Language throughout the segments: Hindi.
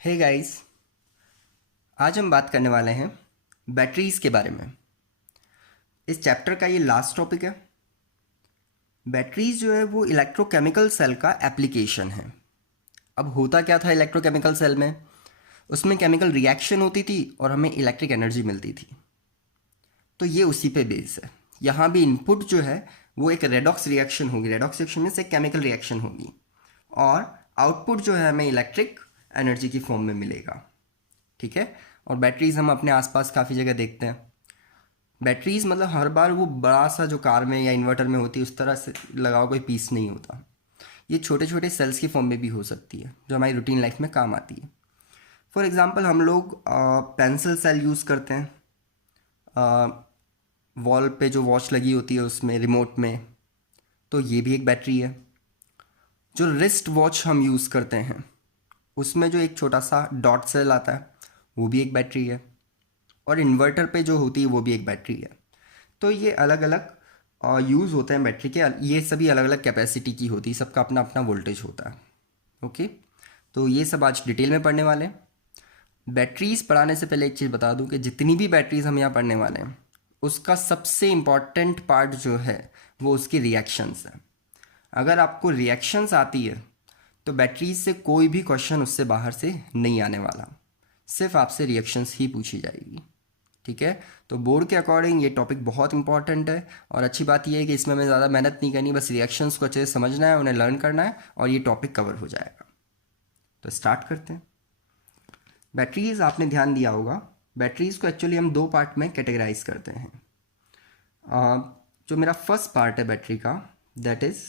हे गाइस, आज हम बात करने वाले हैं बैटरीज़ के बारे में। इस चैप्टर का ये लास्ट टॉपिक है। बैटरीज़ जो है वो इलेक्ट्रोकेमिकल सेल का एप्लीकेशन है। अब होता क्या था इलेक्ट्रोकेमिकल सेल में? उसमें केमिकल रिएक्शन होती थी और हमें इलेक्ट्रिक एनर्जी मिलती थी। तो ये उसी पे बेस है। यहाँ भी इनपुट जो है वो एक रेडॉक्स रिएक्शन होगी। रेडॉक्स रिएक्शन में से केमिकल रिएक्शन होगी और आउटपुट जो है हमें इलेक्ट्रिक एनर्जी की फॉर्म में मिलेगा। ठीक है। और बैटरीज हम अपने आसपास काफ़ी जगह देखते हैं। बैटरीज मतलब हर बार वो बड़ा सा जो कार में या इन्वर्टर में होती है उस तरह से लगा हुआ कोई पीस नहीं होता। ये छोटे छोटे सेल्स की फॉर्म में भी हो सकती है जो हमारी रूटीन लाइफ में काम आती है। फॉर एग्जांपल हम लोग पेंसिल सेल यूज़ करते हैं। वॉल पे जो वॉच लगी होती है उसमें रिमोट में, तो ये भी एक बैटरी है। जो रिस्ट वॉच हम यूज़ करते हैं उसमें जो एक छोटा सा डॉट सेल आता है वो भी एक बैटरी है। और इन्वर्टर पे जो होती है वो भी एक बैटरी है। तो ये अलग अलग यूज़ होते हैं बैटरी के। ये सभी अलग अलग कैपेसिटी की होती है, सबका अपना अपना वोल्टेज होता है। ओके, तो ये सब आज डिटेल में पढ़ने वाले हैं। बैटरीज पढ़ाने से पहले एक चीज़ बता दूं कि जितनी भी बैटरीज हम यहाँ पढ़ने वाले हैं उसका सबसे इम्पॉर्टेंट पार्ट जो है वो उसकी रिएक्शंस है। अगर आपको रिएक्शंस आती है तो बैटरीज से कोई भी क्वेश्चन उससे बाहर से नहीं आने वाला, सिर्फ आपसे रिएक्शंस ही पूछी जाएगी। ठीक है। तो बोर्ड के अकॉर्डिंग ये टॉपिक बहुत इंपॉर्टेंट है और अच्छी बात ये है कि इसमें हमें ज़्यादा मेहनत नहीं करनी, बस रिएक्शंस को अच्छे से समझना है, उन्हें लर्न करना है और ये टॉपिक कवर हो जाएगा। तो स्टार्ट करते हैं। बैटरीज आपने ध्यान दिया होगा, बैटरीज को एक्चुअली हम दो पार्ट में कैटेगराइज करते हैं। जो मेरा फर्स्ट पार्ट है बैटरी का, that is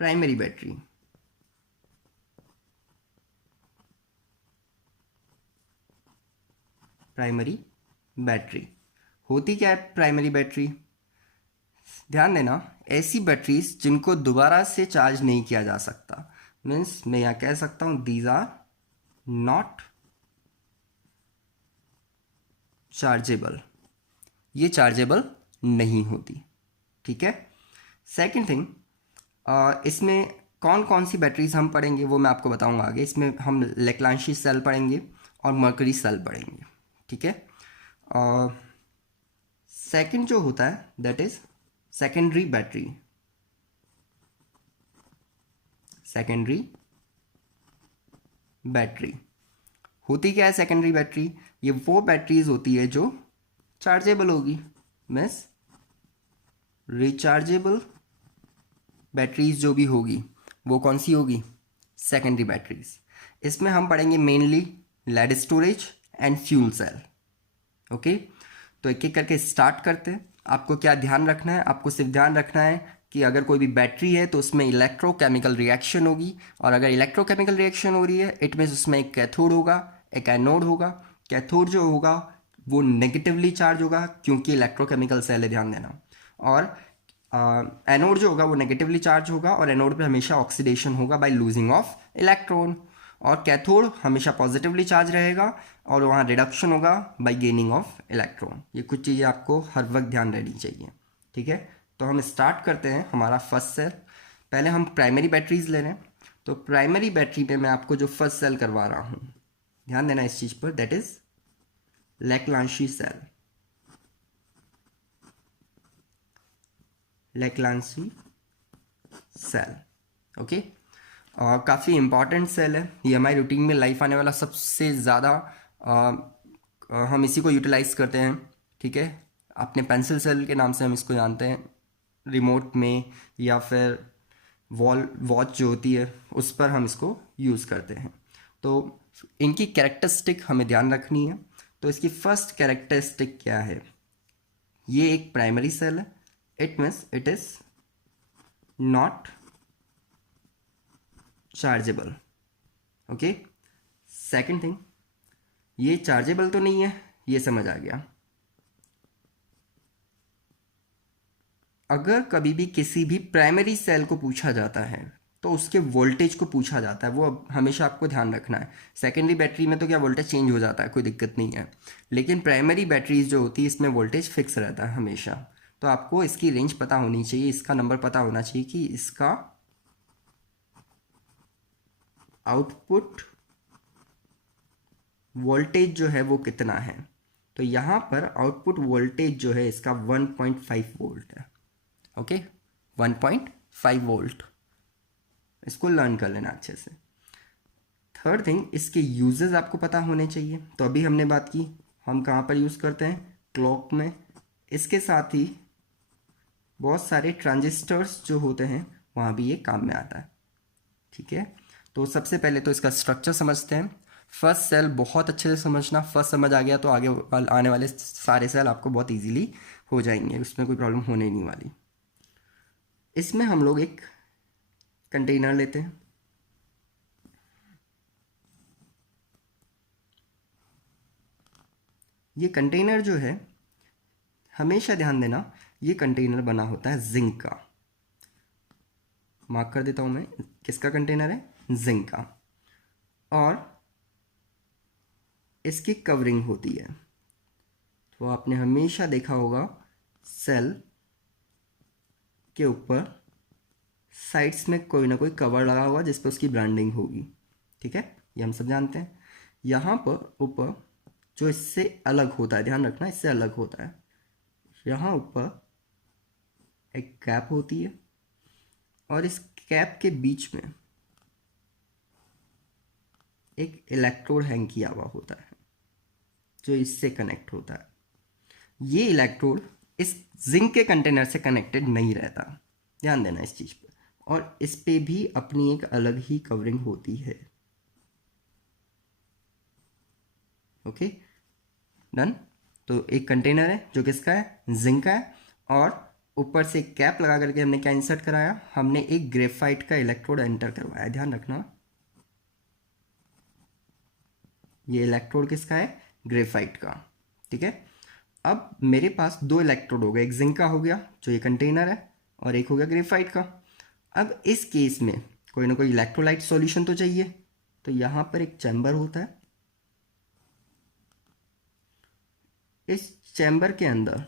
primary battery. Primary battery होती क्या है? प्राइमरी बैटरी, ध्यान देना, ऐसी बैटरीज जिनको दोबारा से चार्ज नहीं किया जा सकता। मीन्स मैं यहाँ कह सकता हूँ दीज आर नॉट चार्जेबल। ये चार्जेबल नहीं होती। ठीक है। सेकंड थिंग, इसमें कौन कौन सी बैटरीज हम पढ़ेंगे वो मैं आपको बताऊंगा आगे। इसमें हम लेक्लांशी सेल पढ़ेंगे और मर्करी सेल पढ़ेंगे। ठीक है। सेकंड जो होता है that is secondary battery. Secondary battery होती क्या है? सेकेंडरी बैटरी ये वो बैटरीज होती है जो चार्जेबल होगी। मीन्स रिचार्जेबल बैटरीज जो भी होगी वो कौन सी होगी? Secondary batteries. इसमें हम पढ़ेंगे mainly lead storage and fuel cell. Okay, तो एक एक करके स्टार्ट करते हैं। आपको क्या ध्यान रखना है? आपको सिर्फ ध्यान रखना है कि अगर कोई भी बैटरी है तो उसमें इलेक्ट्रोकेमिकल रिएक्शन होगी, और अगर इलेक्ट्रोकेमिकल रिएक्शन हो रही है इट मीन्स उसमें एक कैथोड होगा, एक एनोड होगा। कैथोड जो होगा वो नेगेटिवली चार्ज होगा क्योंकि इलेक्ट्रोकेमिकल सेल है, ध्यान देना। और एनोड जो होगा वो नेगेटिवली चार्ज होगा और एनोड पे हमेशा ऑक्सीडेशन होगा बाय लूजिंग ऑफ इलेक्ट्रॉन। और कैथोड हमेशा पॉजिटिवली चार्ज रहेगा और वहाँ रिडक्शन होगा बाय गेनिंग ऑफ इलेक्ट्रॉन। ये कुछ चीज़ें आपको हर वक्त ध्यान रहनी चाहिए। ठीक है। तो हम स्टार्ट करते हैं हमारा फर्स्ट सेल। पहले हम प्राइमरी बैटरीज ले रहे हैं। तो प्राइमरी बैटरी में मैं आपको जो फर्स्ट सेल करवा रहा हूँ, ध्यान देना इस चीज़ पर, that is Leclanche cell. Leclanche cell. Okay, और काफ़ी इम्पॉर्टेंट सेल है ये। हमारी रूटीन में लाइफ आने वाला सबसे ज़्यादा हम इसी को यूटिलाइज करते हैं। ठीक है। अपने पेंसिल सेल के नाम से हम इसको जानते हैं। रिमोट में या फिर वॉच जो होती है उस पर हम इसको यूज़ करते हैं। तो इनकी कैरेक्टरिस्टिक हमें ध्यान रखनी है। तो इसकी फर्स्ट कैरेक्टरिस्टिक क्या है? ये एक प्राइमरी सेल है। It means it is not chargeable. Okay. Second thing, ये चार्जेबल तो नहीं है, ये समझ आ गया। अगर कभी भी किसी भी प्राइमरी सेल को पूछा जाता है तो उसके वोल्टेज को पूछा जाता है, वो हमेशा आपको ध्यान रखना है। सेकेंडरी बैटरी में तो क्या वोल्टेज चेंज हो जाता है, कोई दिक्कत नहीं है, लेकिन प्राइमरी बैटरीज जो होती है इसमें वोल्टेज फिक्स रहता है हमेशा। तो आपको इसकी रेंज पता होनी चाहिए, इसका नंबर पता होना चाहिए कि इसका आउटपुट वोल्टेज जो है वो कितना है। तो यहाँ पर आउटपुट वोल्टेज जो है इसका 1.5 वोल्ट है। ओके, 1.5 वोल्ट, इसको लर्न कर लेना अच्छे से। थर्ड थिंग, इसके यूजेस आपको पता होने चाहिए। तो अभी हमने बात की हम कहाँ पर यूज़ करते हैं, क्लॉक में। इसके साथ ही बहुत सारे ट्रांजिस्टर्स जो होते हैं वहाँ भी ये काम में आता है। ठीक है, तो सबसे पहले तो इसका स्ट्रक्चर समझते हैं। फर्स्ट सेल बहुत अच्छे से समझना, फर्स्ट समझ आ गया तो आगे आने वाले सारे सेल आपको बहुत इजीली हो जाएंगे, उसमें कोई प्रॉब्लम होने ही नहीं वाली। इसमें हम लोग एक कंटेनर लेते हैं। ये कंटेनर जो है, हमेशा ध्यान देना, ये कंटेनर बना होता है जिंक का। मार्क कर देता हूँ मैं, किसका कंटेनर है, जिंक का। और इसकी कवरिंग होती है। तो आपने हमेशा देखा होगा सेल के ऊपर साइड्स में कोई ना कोई कवर लगा हुआ जिस पर उसकी ब्रांडिंग होगी। ठीक है, ये हम सब जानते हैं। यहाँ पर ऊपर जो इससे अलग होता है, ध्यान रखना इससे अलग होता है, यहाँ ऊपर एक कैप होती है और इस कैप के बीच में एक इलेक्ट्रोड हैंग किया हुआ होता है जो इससे कनेक्ट होता है। ये इलेक्ट्रोड इस जिंक के कंटेनर से कनेक्टेड नहीं रहता, ध्यान देना इस चीज़ पर। और इस पे भी अपनी एक अलग ही कवरिंग होती है। Okay, done. तो एक कंटेनर है जो किसका है, जिंक का है, और ऊपर से कैप लगा करके हमने क्या इंसर्ट कराया, हमने एक ग्रेफाइट का इलेक्ट्रोड एंटर करवाया। ध्यान रखना ये इलेक्ट्रोड किसका है, ग्रेफाइट का। ठीक है, अब मेरे पास दो इलेक्ट्रोड हो गए, एक जिंक का हो गया जो ये कंटेनर है और एक हो गया ग्रेफाइट का। अब इस केस में कोई ना कोई इलेक्ट्रोलाइट सॉल्यूशन तो चाहिए, तो यहाँ पर एक चैम्बर होता है। इस चैम्बर के अंदर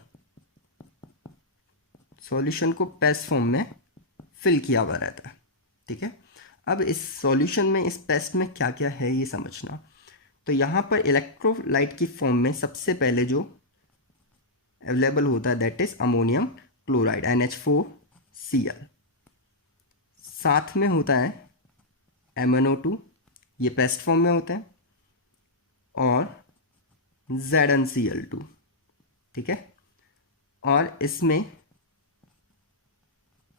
सॉल्यूशन को पेस्ट फॉर्म में फिल किया हुआ रहता है। ठीक है, अब इस सॉल्यूशन में, इस पेस्ट में क्या क्या है ये समझना। तो यहाँ पर इलेक्ट्रोलाइट की फॉर्म में सबसे पहले जो अवेलेबल होता है that is ammonium chloride NH4Cl। साथ में होता है MnO2, ये पेस्ट फॉर्म में होता है, और ZnCl2। ठीक है, और इसमें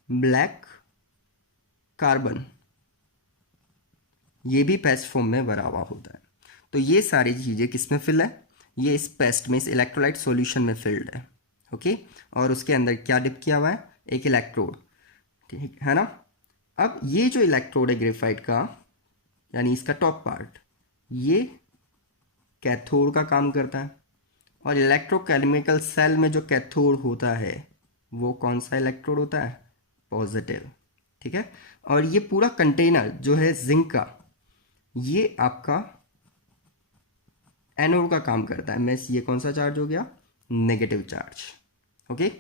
ब्लैक कार्बन ये भी पेस्ट फॉर्म में भरा हुआ होता है। तो ये सारी चीज़ें किस में फिल है, ये इस पेस्ट में, इस इलेक्ट्रोलाइट सॉल्यूशन में फिल्ड है। ओके, और उसके अंदर क्या डिप किया हुआ है, एक इलेक्ट्रोड। ठीक है ना। अब ये जो इलेक्ट्रोड है ग्रेफाइट का, यानी इसका टॉप पार्ट, ये कैथोड का काम करता है। और इलेक्ट्रोकेमिकल सेल में जो कैथोड होता है वो कौन सा इलेक्ट्रोड होता है, पॉजिटिव। ठीक है, और ये पूरा कंटेनर जो है जिंक का, ये आपका एनोड का काम करता है। मैं ये कौन सा चार्ज हो गया, नेगेटिव चार्ज। ओके,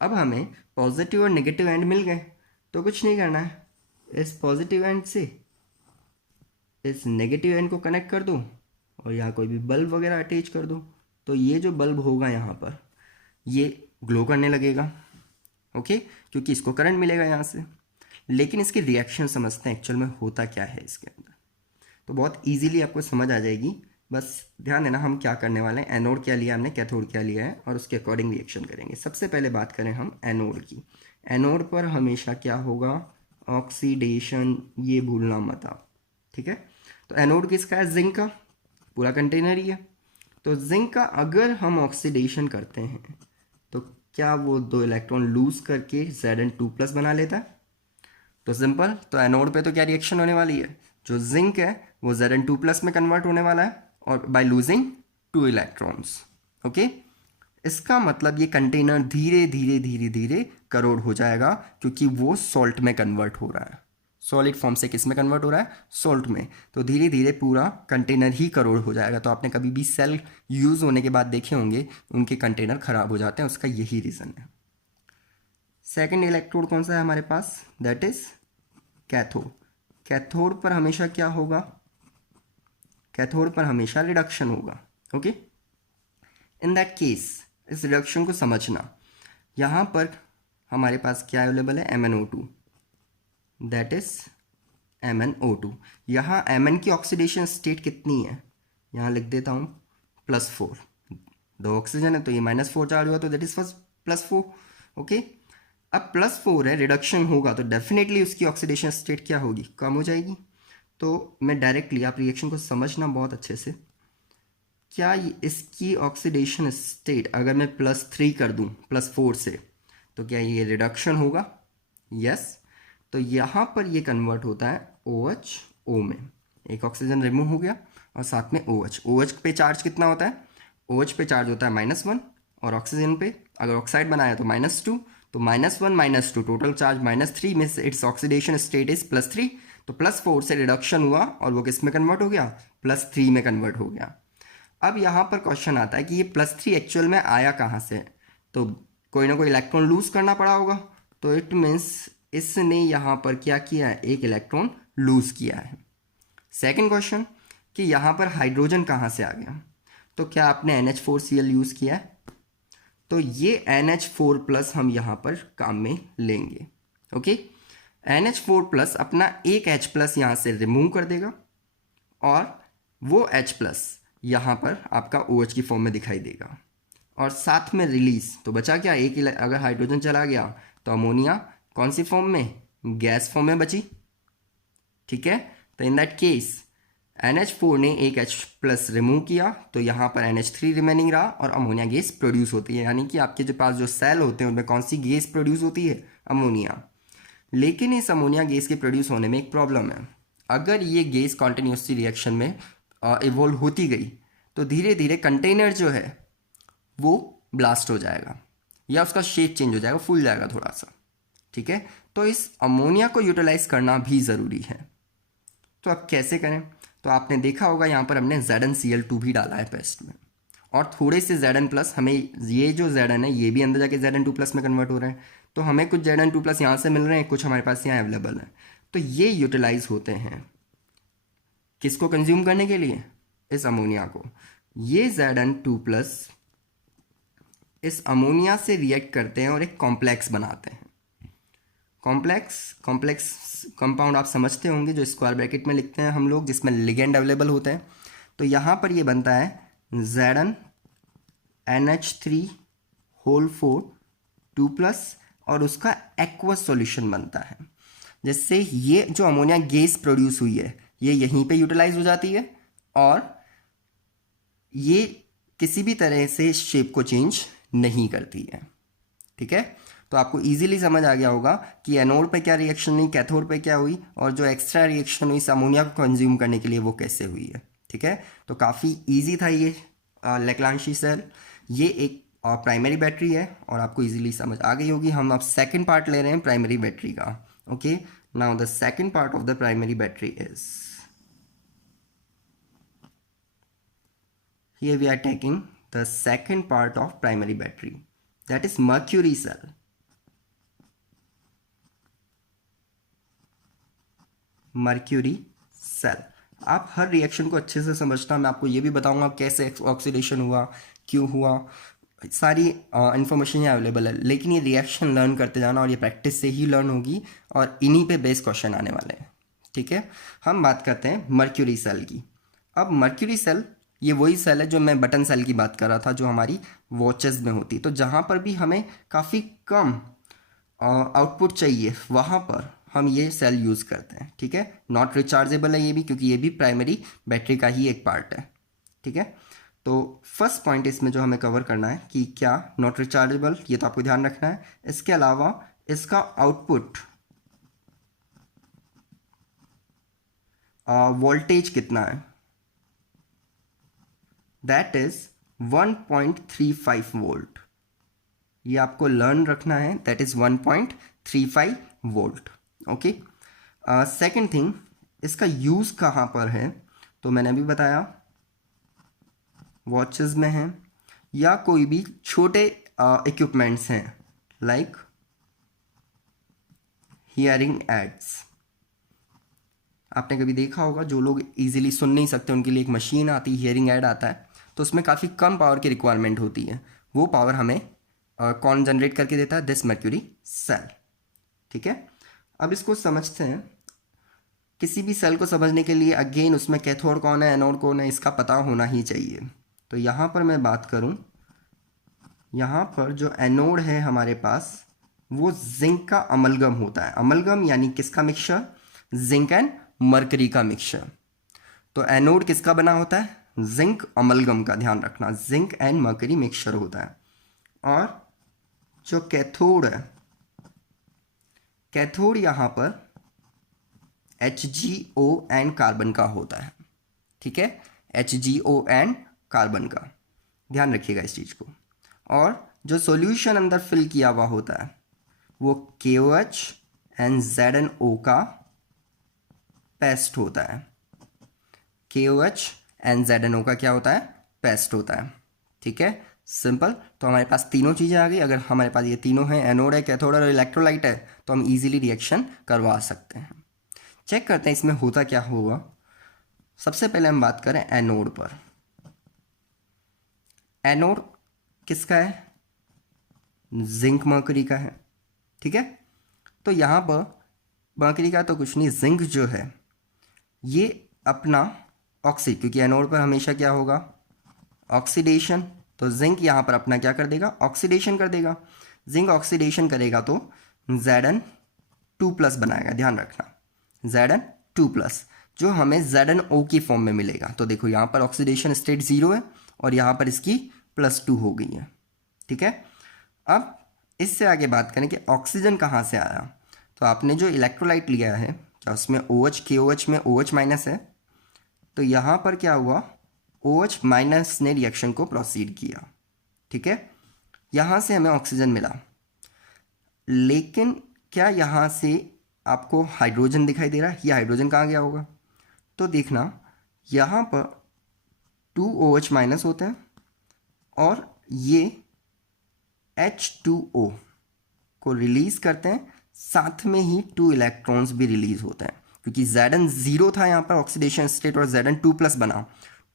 अब हमें पॉजिटिव और नेगेटिव एंड मिल गए, तो कुछ नहीं करना है, इस पॉजिटिव एंड से इस नेगेटिव एंड को कनेक्ट कर दो और यहाँ कोई भी बल्ब वगैरह अटैच कर दो। तो ये जो बल्ब होगा यहाँ पर, ये ग्लो करने लगेगा। ओके, क्योंकि इसको करंट मिलेगा यहाँ से। लेकिन इसकी रिएक्शन समझते हैं एक्चुअल में होता क्या है इसके अंदर, तो बहुत इजीली आपको समझ आ जाएगी। बस ध्यान देना हम क्या करने वाले हैं, एनोड क्या लिया हमने, कैथोड क्या लिया है, और उसके अकॉर्डिंग रिएक्शन करेंगे। सबसे पहले बात करें हम एनोड की। एनोड पर हमेशा क्या होगा, ऑक्सीडेशन, ये भूलना मत आप। ठीक है, तो एनोड किसका है, जिंक का, पूरा कंटेनर ही है। तो जिंक का अगर हम ऑक्सीडेशन करते हैं तो क्या वो दो इलेक्ट्रॉन लूज करके Zn2+ बना लेता है। तो सिंपल, तो एनोड पे तो क्या रिएक्शन होने वाली है, जो जिंक है वो Zn2+ में कन्वर्ट होने वाला है, और बाय लूजिंग 2 इलेक्ट्रॉन्स। ओके, इसका मतलब ये कंटेनर धीरे धीरे धीरे धीरे करोड हो जाएगा, क्योंकि वो सॉल्ट में कन्वर्ट हो रहा है। सॉलिड फॉर्म से किस में कन्वर्ट हो रहा है, सॉल्ट में। तो धीरे धीरे पूरा कंटेनर ही करोड़ हो जाएगा। तो आपने कभी भी सेल यूज़ होने के बाद देखे होंगे उनके कंटेनर खराब हो जाते हैं, उसका यही रीज़न है। सेकेंड इलेक्ट्रोड कौन सा है हमारे पास, दैट इज कैथोड। कैथोड पर हमेशा क्या होगा, कैथोड पर हमेशा रिडक्शन होगा। ओके, इन दैट केस इस रिडक्शन को समझना, यहाँ पर हमारे पास क्या अवेलेबल है, MnO2, दैट इज MnO2। यहाँ Mn की ऑक्सीडेशन स्टेट कितनी है, यहाँ लिख देता हूँ +4, 2 ऑक्सीजन है तो ये -4 चार्ज हुआ तो दैट इज फर्स्ट +4। ओके, अब +4 है, रिडक्शन होगा तो डेफिनेटली उसकी ऑक्सीडेशन स्टेट क्या होगी, कम हो जाएगी। तो मैं डायरेक्टली, आप रिएक्शन को समझना बहुत अच्छे से, क्या इसकी ऑक्सीडेशन स्टेट अगर मैं +3 कर दूं +4 से, तो क्या ये रिडक्शन होगा, यस। तो यहाँ पर ये कन्वर्ट होता है OH में, एक ऑक्सीजन रिमूव हो गया और साथ में OH पे चार्ज कितना होता है, OH पे चार्ज होता है -1 और ऑक्सीजन पे अगर ऑक्साइड बनाया तो -2, तो -1 -2 टोटल चार्ज -3 में से इट्स ऑक्सीडेशन स्टेट इज +3, तो +4 से रिडक्शन हुआ और वो किस में कन्वर्ट हो गया, +3 में कन्वर्ट हो गया। अब यहाँ पर क्वेश्चन आता है कि ये +3 एक्चुअल में आया कहाँ से, तो कोई ना कोई इलेक्ट्रॉन लूज करना पड़ा होगा, तो इट मीन्स इसने यहाँ पर क्या किया है, एक इलेक्ट्रॉन लूज किया है। सेकंड क्वेश्चन कि यहाँ पर हाइड्रोजन कहाँ से आ गया, तो क्या आपने NH4Cl यूज़ किया है, तो ये NH4+ हम यहाँ पर काम में लेंगे। ओके, NH4+ अपना एक H+ यहाँ से रिमूव कर देगा और वो H+ यहाँ पर आपका OH की फॉर्म में दिखाई देगा और साथ में रिलीज, तो बचा क्या, एक अगर हाइड्रोजन चला गया तो अमोनिया कौन सी फॉर्म में, गैस फॉर्म में बची। ठीक है, तो इन दैट केस NH4 ने एक H+ रिमूव किया तो यहाँ पर NH3 रिमेनिंग रहा और अमोनिया गैस प्रोड्यूस होती है, यानी कि आपके जो पास जो सेल होते हैं उनमें कौन सी गैस प्रोड्यूस होती है, अमोनिया। लेकिन इस अमोनिया गैस के प्रोड्यूस होने में एक प्रॉब्लम है, अगर ये गैस कॉन्टिन्यूसली रिएक्शन में इवोल्व होती गई तो धीरे धीरे कंटेनर जो है वो ब्लास्ट हो जाएगा या उसका शेप चेंज हो जाएगा, फूल जाएगा थोड़ा सा। ठीक है, तो इस अमोनिया को यूटिलाइज करना भी ज़रूरी है। तो अब कैसे करें, तो आपने देखा होगा यहाँ पर हमने ZnCl2 भी डाला है पेस्ट में और थोड़े से Zn+, हमें ये जो Zn है ये भी अंदर जाके Zn2+ में कन्वर्ट हो रहे हैं, तो हमें कुछ Zn2+ यहाँ से मिल रहे हैं, कुछ हमारे पास यहाँ अवेलेबल है, तो ये यूटिलाइज होते हैं किसको कंज्यूम करने के लिए, इस अमोनिया को। ये Zn2+ इस अमोनिया से रिएक्ट करते हैं और एक कॉम्प्लेक्स बनाते हैं। कॉम्प्लेक्स कंपाउंड आप समझते होंगे जो स्क्वायर ब्रैकेट में लिखते हैं हम लोग, जिसमें लिगेंड अवेलेबल होते हैं। तो यहाँ पर ये बनता है ZnNH3 2+ और उसका एक्वस सॉल्यूशन बनता है, जिससे ये जो अमोनिया गैस प्रोड्यूस हुई है ये यहीं पे यूटिलाइज हो जाती है और ये किसी भी तरह से शेप को चेंज नहीं करती है। ठीक है, तो आपको इजीली समझ आ गया होगा कि एनोड पे क्या रिएक्शन हुई, कैथोड पे क्या हुई और जो एक्स्ट्रा रिएक्शन हुई इस अमोनिया को कंज्यूम करने के लिए वो कैसे हुई है। ठीक है, तो काफ़ी इजी था ये लेक्लांशी सेल। ये एक प्राइमरी बैटरी है और आपको इजीली समझ आ गई होगी। हम अब सेकंड पार्ट ले रहे हैं प्राइमरी बैटरी का। Okay, now the second part of the primary battery is, here we are taking the second part of primary battery, that is mercury cell. Mercury cell. आप हर रिएक्शन को अच्छे से समझना, मैं आपको ये भी बताऊंगा कैसे ऑक्सीडेशन हुआ, क्यों हुआ, सारी इन्फॉर्मेशन यहाँ अवेलेबल है। लेकिन ये रिएक्शन लर्न करते जाना और ये प्रैक्टिस से ही लर्न होगी और इन्हीं पे बेस क्वेश्चन आने वाले हैं। ठीक है, हम बात करते हैं मर्क्यूरी सेल की। अब मर्क्यूरी सेल ये वही सेल है जो मैं बटन सेल की बात कर रहा था, जो हमारी वॉचेस में होती। तो जहाँ पर भी हमें काफ़ी कम आउटपुट चाहिए वहाँ पर हम ये सेल यूज़ करते हैं। ठीक है, नॉट रिचार्जेबल है ये भी, क्योंकि ये भी प्राइमरी बैटरी का ही एक पार्ट है। ठीक है, तो फर्स्ट पॉइंट इसमें जो हमें कवर करना है कि क्या नॉट रिचार्जेबल, ये तो आपको ध्यान रखना है। इसके अलावा इसका आउटपुट वोल्टेज कितना है, दैट इज 1.35 वोल्ट। ये आपको लर्न रखना है, that is 1.35 volt. Okay, second thing, इसका यूज़ कहाँ पर है, तो मैंने अभी बताया वॉचेस में है या कोई भी छोटे इक्विपमेंट्स हैं लाइक हियरिंग एड्स। आपने कभी देखा होगा, जो लोग इजीली सुन नहीं सकते उनके लिए एक मशीन आती है, हियरिंग एड आता है, तो उसमें काफ़ी कम पावर की रिक्वायरमेंट होती है। वो पावर हमें कौन जनरेट करके देता है? This mercury cell. ठीक है, अब इसको समझते हैं। किसी भी सेल को समझने के लिए अगेन उसमें कैथोड कौन है, एनोड कौन है, इसका पता होना ही चाहिए। तो यहाँ पर मैं बात करूँ, यहाँ पर जो एनोड है हमारे पास, वो जिंक का अमलगम होता है। अमलगम यानी किसका मिक्सचर? जिंक एंड मरकरी का मिक्सचर। तो एनोड किसका बना होता है? जिंक अमलगम का, ध्यान रखना, जिंक एंड मरकरी मिक्सचर होता है। और जो कैथोड है, कैथोड यहाँ पर HgO एंड कार्बन का होता है। ठीक है, HgO एंड कार्बन का, ध्यान रखिएगा इस चीज़ को। और जो सॉल्यूशन अंदर फिल किया हुआ होता है वो KOH एंड ZnO का पेस्ट होता है। KOH एंड ZnO का क्या होता है? पेस्ट होता है। ठीक है, सिंपल। तो हमारे पास तीनों चीज़ें आ गई। अगर हमारे पास ये तीनों हैं, एनोड है, कैथोड और इलेक्ट्रोलाइट है, तो हम इजीली रिएक्शन करवा सकते हैं। चेक करते हैं इसमें होता क्या होगा। सबसे पहले हम बात करें एनोड पर। एनोड किसका है? जिंक मर्करी का है। ठीक है, तो यहाँ पर मर्करी का तो कुछ नहीं, जिंक जो है ये अपना क्योंकि एनोड पर हमेशा क्या होगा? ऑक्सीडेशन। तो जिंक यहाँ पर अपना क्या कर देगा? ऑक्सीडेशन कर देगा। जिंक ऑक्सीडेशन करेगा तो Zn2+ बनाएगा, ध्यान रखना, Zn2+, जो हमें ZnO की फॉर्म में मिलेगा। तो देखो यहाँ पर ऑक्सीडेशन स्टेट 0 है और यहाँ पर इसकी +2 हो गई है। ठीक है, अब इससे आगे बात करें कि ऑक्सीजन कहाँ से आया। तो आपने जो इलेक्ट्रोलाइट लिया है, क्या उसमें OH, KOH में OH- है, तो यहाँ पर क्या हुआ? OH- ने रिएक्शन को प्रोसीड किया। ठीक है, यहाँ से हमें ऑक्सीजन मिला, लेकिन क्या यहाँ से आपको हाइड्रोजन दिखाई दे रहा है? ये हाइड्रोजन कहाँ गया होगा? तो देखना, यहाँ पर 2OH- होते हैं और ये H2O को रिलीज करते हैं, साथ में ही 2 इलेक्ट्रॉन्स भी रिलीज होते हैं। क्योंकि Zn 0 था यहाँ पर ऑक्सीडेशन स्टेट और Zn2+ बना,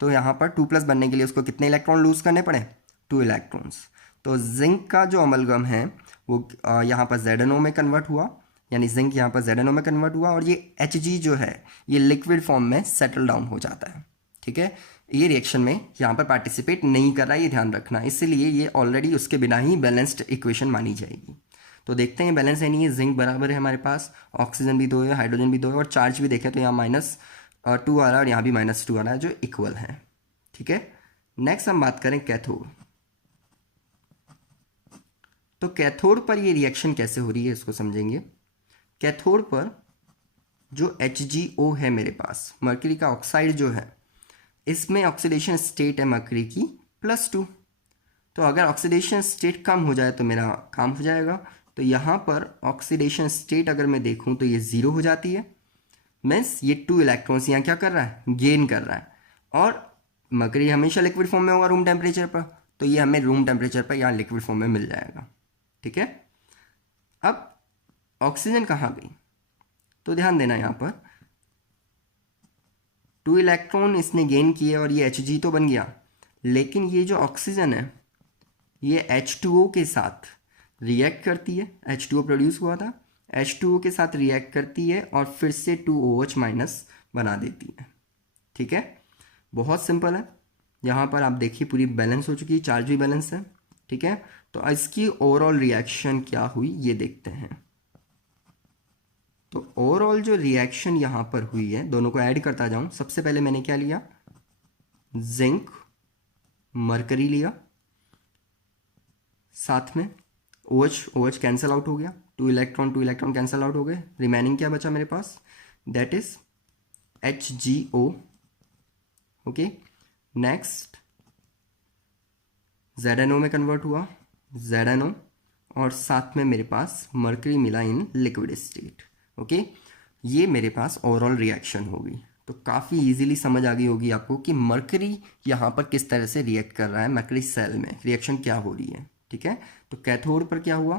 तो यहाँ पर 2+ बनने के लिए उसको कितने इलेक्ट्रॉन लूज करने पड़े? 2 इलेक्ट्रॉन्स। तो जिंक का जो अमलगम है वो यहाँ पर ZnO में कन्वर्ट हुआ, यानी जिंक यहाँ पर ZnO में कन्वर्ट हुआ, और ये Hg जो है ये लिक्विड फॉर्म में सेटल डाउन हो जाता है। ठीक है, ये रिएक्शन में यहाँ पर पार्टिसिपेट नहीं कर रहा है, ये ध्यान रखना, इसलिए ये ऑलरेडी उसके बिना ही बैलेंस्ड इक्वेशन मानी जाएगी। तो देखते हैं बैलेंस है नहीं है। जिंक बराबर है हमारे पास, ऑक्सीजन भी 2 है, हाइड्रोजन भी 2 है, और चार्ज भी देखें तो यहाँ -2 आ रहा है और यहाँ भी -2 आ रहा है, जो इक्वल है। ठीक है, नेक्स्ट हम बात करें कैथोड। तो कैथोड पर ये रिएक्शन कैसे हो रही है इसको समझेंगे। कैथोड पर जो HgO है मेरे पास, मर्क्यूरी का ऑक्साइड जो है, इसमें ऑक्सीडेशन स्टेट है मर्क्यूरी की +2। तो अगर ऑक्सीडेशन स्टेट कम हो जाए तो मेरा काम हो जाएगा। तो यहाँ पर ऑक्सीडेशन स्टेट अगर मैं देखूँ तो ये 0 हो जाती है, मीन्स ये 2 इलेक्ट्रॉन्स यहाँ क्या कर रहा है? गेन कर रहा है। और मर्क्यूरी हमेशा लिक्विड फॉर्म में होगा रूम टेम्परेचर पर, तो ये हमें रूम टेम्परेचर पर यहाँ लिक्विड फॉर्म में मिल जाएगा। ठीक है, अब ऑक्सीजन कहाँ गई? तो ध्यान देना, यहाँ पर 2 इलेक्ट्रॉन इसने गेन किए और ये Hg तो बन गया, लेकिन ये जो ऑक्सीजन है ये H2O के साथ रिएक्ट करती है। H2O प्रोड्यूस हुआ था, H2O के साथ रिएक्ट करती है और फिर से 2OH- बना देती है। ठीक है, बहुत सिंपल है। यहाँ पर आप देखिए पूरी बैलेंस हो चुकी है, चार्ज भी बैलेंस है। ठीक है, तो इसकी ओवरऑल रिएक्शन क्या हुई ये देखते हैं। तो ओवरऑल जो रिएक्शन यहाँ पर हुई है, दोनों को ऐड करता जाऊँ। सबसे पहले मैंने क्या लिया? जिंक मरकरी लिया, साथ में OH कैंसिल आउट हो गया, 2 इलेक्ट्रॉन कैंसिल आउट हो गए, रिमेनिंग क्या बचा मेरे पास? That is HgO। Okay, next ZnO में कन्वर्ट हुआ, ZnO, और साथ में मेरे पास मर्क्यूरी मिला इन लिक्विड स्टेट। ओके, ये मेरे पास ओवरऑल रिएक्शन होगी। तो काफ़ी इजीली समझ आ गई होगी आपको कि मर्क्यूरी यहाँ पर किस तरह से रिएक्ट कर रहा है, मर्क्यूरी सेल में रिएक्शन क्या हो रही है। ठीक है, तो कैथोड पर क्या हुआ?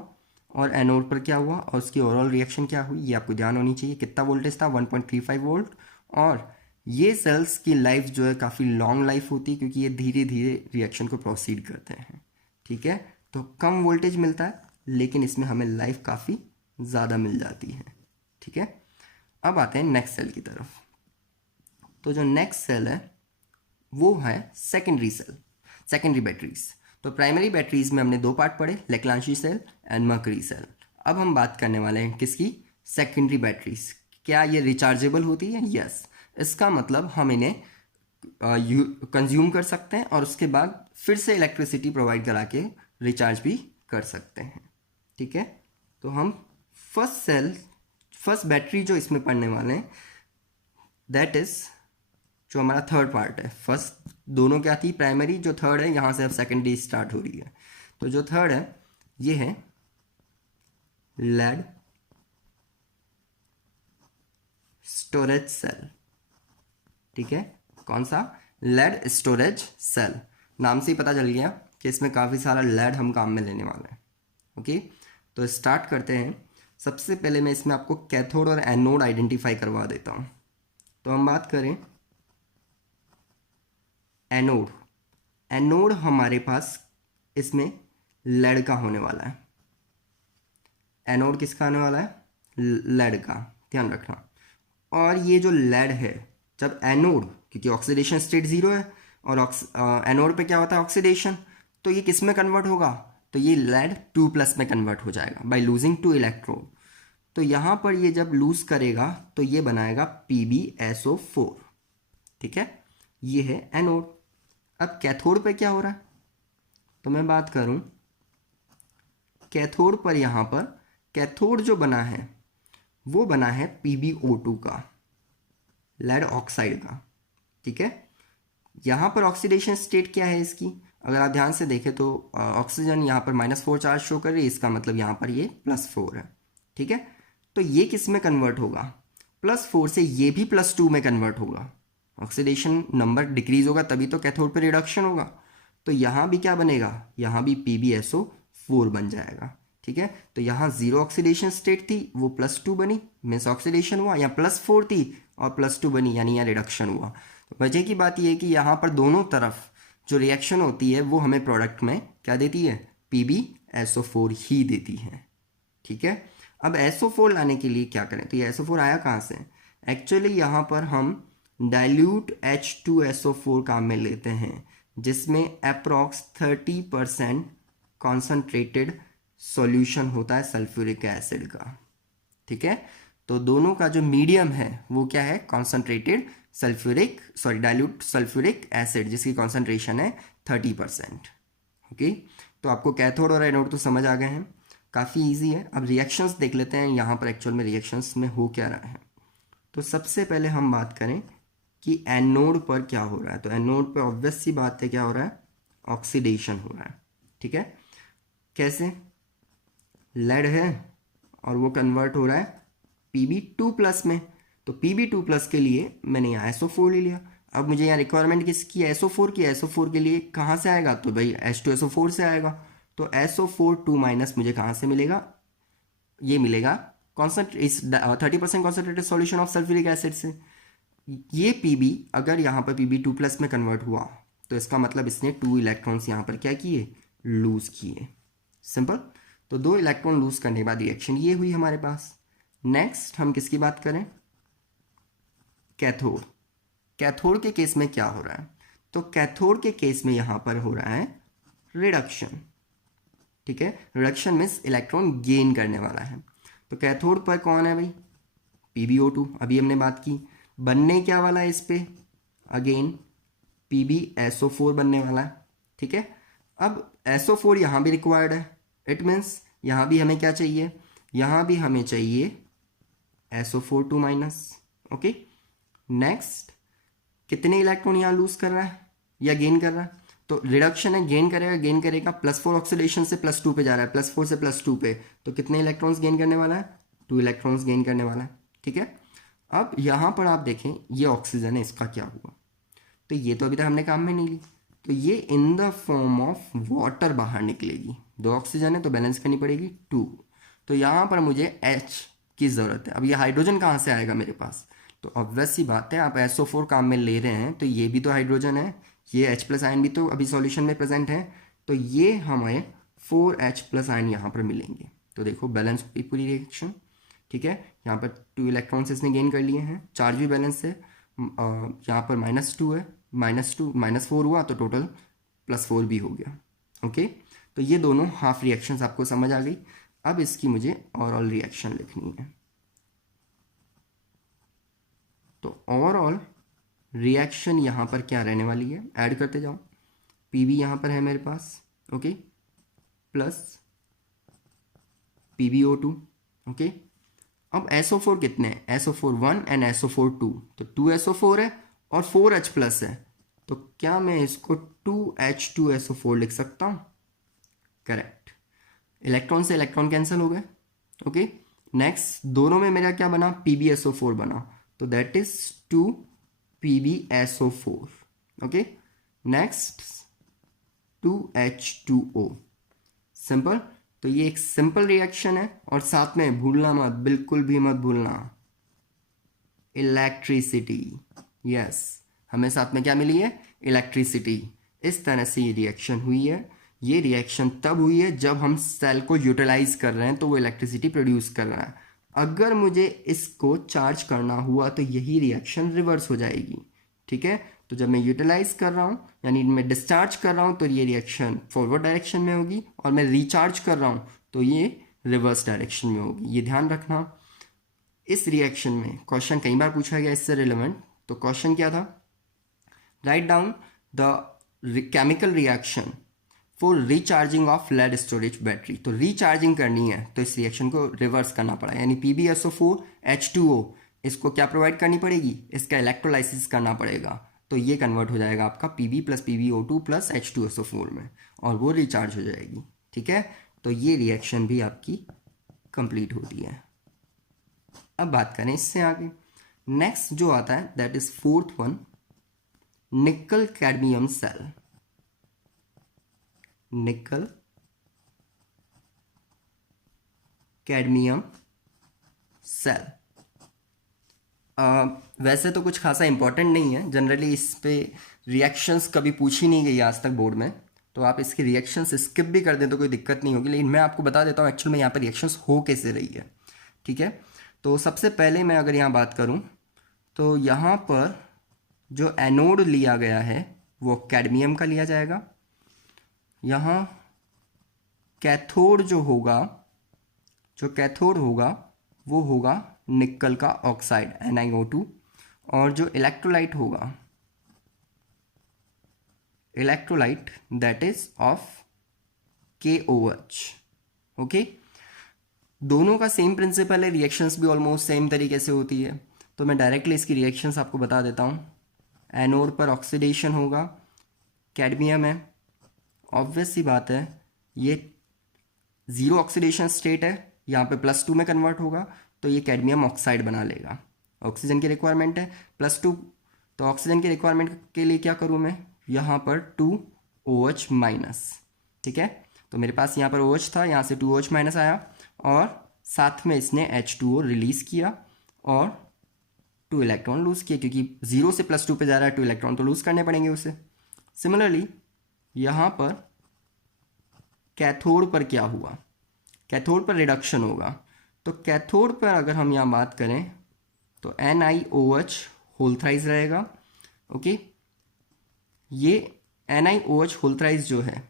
और एनोड पर क्या हुआ और उसकी ओवरऑल रिएक्शन क्या हुई, ये आपको ध्यान होनी चाहिए। कितना वोल्टेज था, 1.35 वोल्ट। और ये सेल्स की लाइफ जो है काफ़ी लॉन्ग लाइफ होती है, क्योंकि ये धीरे धीरे रिएक्शन को प्रोसीड करते हैं। ठीक है, तो कम वोल्टेज मिलता है लेकिन इसमें हमें लाइफ काफ़ी ज़्यादा मिल जाती है। ठीक है, अब आते हैं नेक्स्ट सेल की तरफ। तो जो नेक्स्ट सेल है वो है सेकेंडरी सेल, सेकेंडरी बैटरीज। तो प्राइमरी बैटरीज में हमने दो पार्ट पढ़े, लेक्लांशी सेल एंड मर्करी सेल। अब हम बात करने वाले हैं किसकी, सेकेंडरी बैटरीज। क्या ये रिचार्जेबल होती है? यस। इसका मतलब हम इन्हें कंज्यूम कर सकते हैं और उसके बाद फिर से इलेक्ट्रिसिटी प्रोवाइड करा के रिचार्ज भी कर सकते हैं। ठीक है, तो हम फर्स्ट बैटरी जो इसमें पढ़ने वाले हैं दैट इज जो हमारा थर्ड पार्ट है। फर्स्ट दोनों क्या थी, प्राइमरी। जो थर्ड है यहाँ से अब सेकेंडरी स्टार्ट हो रही है। तो जो थर्ड है ये है लेड स्टोरेज सेल। ठीक है, कौन सा, लेड स्टोरेज सेल। नाम से ही पता चल गया कि इसमें काफ़ी सारा लेड हम काम में लेने वाले हैं। ओके, तो स्टार्ट करते हैं। सबसे पहले मैं इसमें आपको कैथोड और एनोड आइडेंटिफाई करवा देता हूँ। तो हम बात करें एनोड। एनोड हमारे पास इसमें लेड का होने वाला है। एनोड किसका आने वाला है, लेड का, ध्यान रखना। और ये जो लेड है, जब एनोड, क्योंकि ऑक्सीडेशन स्टेट जीरो है और एनोड पे क्या होता है, ऑक्सीडेशन, तो ये किस में कन्वर्ट होगा, तो ये लेड 2+ में कन्वर्ट हो जाएगा बाय लूजिंग 2 इलेक्ट्रॉन। तो यहाँ पर ये जब लूज करेगा तो ये बनाएगा PbSO4। ठीक है, ये है एनोड। अब कैथोड पे क्या हो रहा है, तो मैं बात करूं कैथोड पर, यहाँ पर कैथोड जो बना है वो बना है PbO2 का, लेड ऑक्साइड का। ठीक है, यहाँ पर ऑक्सीडेशन स्टेट क्या है इसकी, अगर आप ध्यान से देखें तो ऑक्सीजन यहाँ पर -4 चार्ज शो कर रही है, इसका मतलब यहाँ पर ये +4 है। ठीक है, तो ये किस में कन्वर्ट होगा, +4 से ये भी +2 में कन्वर्ट होगा। ऑक्सीडेशन नंबर डिक्रीज होगा तभी तो कैथोड पर रिडक्शन होगा। तो यहाँ भी क्या बनेगा, यहाँ भी PbSO4 बन जाएगा। ठीक है, तो यहाँ जीरो ऑक्सीडेशन स्टेट थी, वो +2 बनी, मीन्स ऑक्सीडेशन हुआ। यहाँ +4 थी और +2 बनी, यानी यहाँ रिडक्शन हुआ। तो वजह की बात यह है कि यहाँ पर दोनों तरफ जो रिएक्शन होती है वो हमें प्रोडक्ट में क्या देती है, PbSO4 ही देती है। ठीक है, अब SO4 लाने के लिए क्या करें, तो ये SO4 आया कहाँ से, एक्चुअली यहाँ पर हम डाइल्यूट H2SO4 काम में लेते हैं, जिसमें अप्रॉक्स 30% कॉन्सनट्रेटेड सॉल्यूशन होता है सल्फ्यूरिक एसिड का। ठीक है, तो दोनों का जो मीडियम है वो क्या है, कॉन्सनट्रेटेड डाइल्यूट सल्फ्यूरिक एसिड, जिसकी कॉन्सेंट्रेशन है 30%। ओके, तो आपको कैथोड और एनोड तो समझ आ गए हैं, काफ़ी इजी है। अब रिएक्शंस देख लेते हैं यहाँ पर एक्चुअल में रिएक्शंस में हो क्या रहा है। तो सबसे पहले हम बात करें कि एनोड पर क्या हो रहा है। तो एनोड पर ऑब्वियस सी बात है क्या हो रहा है, ऑक्सीडेशन हो रहा है। ठीक है, कैसे, लेड है और वो कन्वर्ट हो रहा है Pb2+ में। तो Pb2+ के लिए मैंने यहाँ SO4 ले लिया। अब मुझे यहाँ रिक्वायरमेंट किसकी है, SO4 की। SO4 के लिए कहाँ से आएगा, तो भाई H2SO4 से आएगा। तो SO4 2- मुझे कहाँ से मिलेगा, ये मिलेगा इस 30% concentrated solution of sulphuric acid से। ये Pb अगर यहाँ पर Pb2+ में कन्वर्ट हुआ तो इसका मतलब इसने 2 इलेक्ट्रॉन्स यहाँ पर क्या किए, लूज किए। सिंपल। तो 2 इलेक्ट्रॉन लूज करने के बाद रिएक्शन ये हुई हमारे पास। नेक्स्ट हम किसकी बात करें, कैथोड। कैथोड के केस में क्या हो रहा है, तो कैथोड के केस में यहाँ पर हो रहा है रिडक्शन। ठीक है, रिडक्शन मीन्स इलेक्ट्रॉन गेन करने वाला है। तो कैथोड पर कौन है भाई, PbO2, अभी हमने बात की। बनने क्या वाला है इस पे, अगेन PbSO4 बनने वाला है। ठीक है, अब SO4 यहाँ भी रिक्वायर्ड है, इट मीन्स यहाँ भी हमें क्या चाहिए, यहाँ भी हमें चाहिए SO4 2-। ओके, नेक्स्ट कितने इलेक्ट्रॉन यहाँ लूज कर रहा है या गेन कर रहा है, तो रिडक्शन है, गेन करेगा +4 ऑक्सीडेशन से +2 पे जा रहा है, +4 से +2 पे, तो कितने इलेक्ट्रॉन्स गेन करने वाला है, 2 इलेक्ट्रॉन्स गेन करने वाला है। ठीक है, अब यहाँ पर आप देखें ये ऑक्सीजन है, इसका क्या हुआ, तो ये तो अभी तक हमने काम में नहीं ली, तो ये in the form of water बाहर निकलेगी। 2 ऑक्सीजन है तो बैलेंस करनी पड़ेगी 2, तो यहाँ पर मुझे H की ज़रूरत है। अब ये हाइड्रोजन कहाँ से आएगा मेरे पास, तो ऑब्वियस सी बात है, आप SO4 काम में ले रहे हैं तो ये भी तो हाइड्रोजन है, ये H+ आयन भी तो अभी सॉल्यूशन में प्रेजेंट है, तो ये हमें 4H+ आयन यहाँ पर मिलेंगे। तो देखो बैलेंस हुई पूरी रिएक्शन, ठीक है। यहाँ पर 2 इलेक्ट्रॉन्स इसने गेन कर लिए हैं, चार्ज भी बैलेंस है। यहाँ पर -2 है, -2 -4 हुआ तो टोटल +4 भी हो गया। ओके, तो ये दोनों हाफ रिएक्शंस आपको समझ आ गई। अब इसकी मुझे ओवरऑल रिएक्शन लिखनी है। तो ओवरऑल रिएक्शन यहाँ पर क्या रहने वाली है, ऐड करते जाओ। पीबी यहाँ पर है मेरे पास, ओके, प्लस PbO2, ओके। अब SO4 कितने हैं, SO4 1 एंड SO4 2, तो 2 SO4 है और 4H+ है, तो क्या मैं इसको 2H2SO4 लिख सकता हूँ? करेक्ट, इलेक्ट्रॉन से इलेक्ट्रॉन कैंसिल हो गए। ओके, नेक्स्ट दोनों में मेरा क्या बना, PbSO4 बना, तो that is 2 PbSO4। Okay, next 2H2O, simple. तो ये एक सिंपल रिएक्शन है, और साथ में भूलना मत, बिल्कुल भी मत भूलना, इलेक्ट्रिसिटी। यस, हमें साथ में क्या मिली है, इलेक्ट्रिसिटी। इस तरह से ये रिएक्शन हुई है। ये रिएक्शन तब हुई है जब हम सेल को यूटिलाइज कर रहे हैं तो वो इलेक्ट्रिसिटी प्रोड्यूस कर रहा है। अगर मुझे इसको चार्ज करना हुआ तो यही रिएक्शन रिवर्स हो जाएगी, ठीक है। तो जब मैं यूटिलाइज कर रहा हूँ, यानी मैं डिस्चार्ज कर रहा हूँ, तो ये रिएक्शन फॉरवर्ड डायरेक्शन में होगी, और मैं रिचार्ज कर रहा हूँ तो ये रिवर्स डायरेक्शन में होगी। ये ध्यान रखना। इस रिएक्शन में क्वेश्चन कई बार पूछा गया इससे रिलेवेंट। तो क्वेश्चन क्या था, write down the chemical reaction for recharging of lead storage battery. तो रिचार्जिंग करनी है तो इस रिएक्शन को रिवर्स करना पड़ा, यानी PbSO4 H2O, इसको क्या प्रोवाइड करनी पड़ेगी, इसका इलेक्ट्रोलाइसिस करना पड़ेगा, तो ये कन्वर्ट हो जाएगा आपका Pb + PbO2 + H2SO4 में, और वो रिचार्ज हो जाएगी, ठीक है। तो ये रिएक्शन भी आपकी कंप्लीट होती है। अब बात करें इससे आगे, नेक्स्ट जो आता है that is 4th one, nickel cadmium cell. Nickel cadmium cell वैसे तो कुछ खासा इंपॉर्टेंट नहीं है, जनरली इस पे रिएक्शंस कभी पूछी नहीं गई आज तक बोर्ड में, तो आप इसकी रिएक्शंस स्किप भी कर दें तो कोई दिक्कत नहीं होगी, लेकिन मैं आपको बता देता हूँ एक्चुअल में यहाँ पर रिएक्शंस हो कैसे रही है, ठीक है। तो सबसे पहले मैं अगर यहाँ बात करूँ तो यहाँ पर जो एनोड लिया गया है वो कैडमियम का लिया जाएगा। यहाँ कैथोड जो कैथोड होगा वो होगा निकल का ऑक्साइड NiO2, और जो इलेक्ट्रोलाइट होगा, electrolyte that is of KOH। Okay, दोनों का सेम प्रिंसिपल है, रिएक्शंस भी ऑलमोस्ट सेम तरीके से होती है, तो मैं डायरेक्टली इसकी रिएक्शंस आपको बता देता हूँ। एनोड पर ऑक्सीडेशन होगा, कैडमियम है, ऑब्वियस सी बात है, ये जीरो ऑक्सीडेशन स्टेट है, यहाँ पे +2 में कन्वर्ट होगा, तो ये कैडमियम ऑक्साइड बना लेगा। ऑक्सीजन की रिक्वायरमेंट है +2, तो ऑक्सीजन की रिक्वायरमेंट के लिए क्या करूँ मैं, यहाँ पर 2OH-, ठीक है। तो मेरे पास यहाँ पर OH था, यहाँ से 2OH- आया, और साथ में इसने H2O रिलीज़ किया और 2 इलेक्ट्रॉन लूज़ किए, क्योंकि 0 से +2 पे जा रहा है, 2 इलेक्ट्रॉन तो लूज़ करने पड़ेंगे उसे। सिमिलरली यहाँ पर कैथोड पर क्या हुआ, कैथोड पर रिडक्शन होगा, तो कैथोड पर अगर हम यहाँ बात करें तो NiOH होल थ्राइस रहेगा। ओके, ये NiOH होल थ्राइस जो है,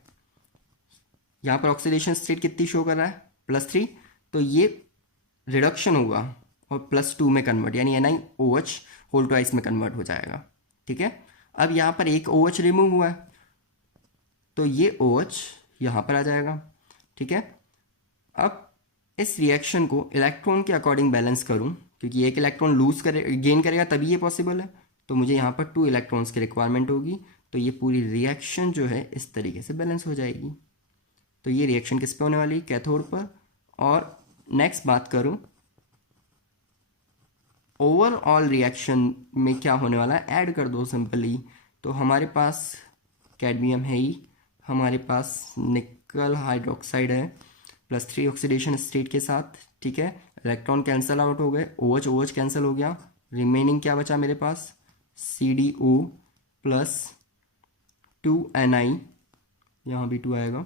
यहाँ पर ऑक्सीडेशन स्टेट कितनी शो कर रहा है, +3, तो ये रिडक्शन होगा और +2 में कन्वर्ट, यानी NiOH होल ट्वाइस में कन्वर्ट हो जाएगा, ठीक है। अब यहाँ पर एक OH रिमूव हुआ है, तो ये OH यहाँ पर आ जाएगा, ठीक है। अब इस रिएक्शन को इलेक्ट्रॉन के अकॉर्डिंग बैलेंस करूँ, क्योंकि एक इलेक्ट्रॉन गेन करेगा तभी ये पॉसिबल है, तो मुझे यहाँ पर 2 इलेक्ट्रॉन्स की रिक्वायरमेंट होगी, तो ये पूरी रिएक्शन जो है इस तरीके से बैलेंस हो जाएगी। तो ये रिएक्शन किस पे होने वाली, कैथोड पर। और नेक्स्ट बात करूँ ओवरऑल रिएक्शन में क्या होने वाला है, ऐड कर दो सिंपली। तो हमारे पास कैडमियम है ही, हमारे पास निकल हाइड्रोक्साइड है, +3 ऑक्सीडेशन स्टेट के साथ, ठीक है। इलेक्ट्रॉन कैंसिल आउट हो गए, OH OH कैंसिल हो गया, रिमेनिंग क्या बचा मेरे पास, CdO प्लस 2Ni, यहाँ भी 2 आएगा,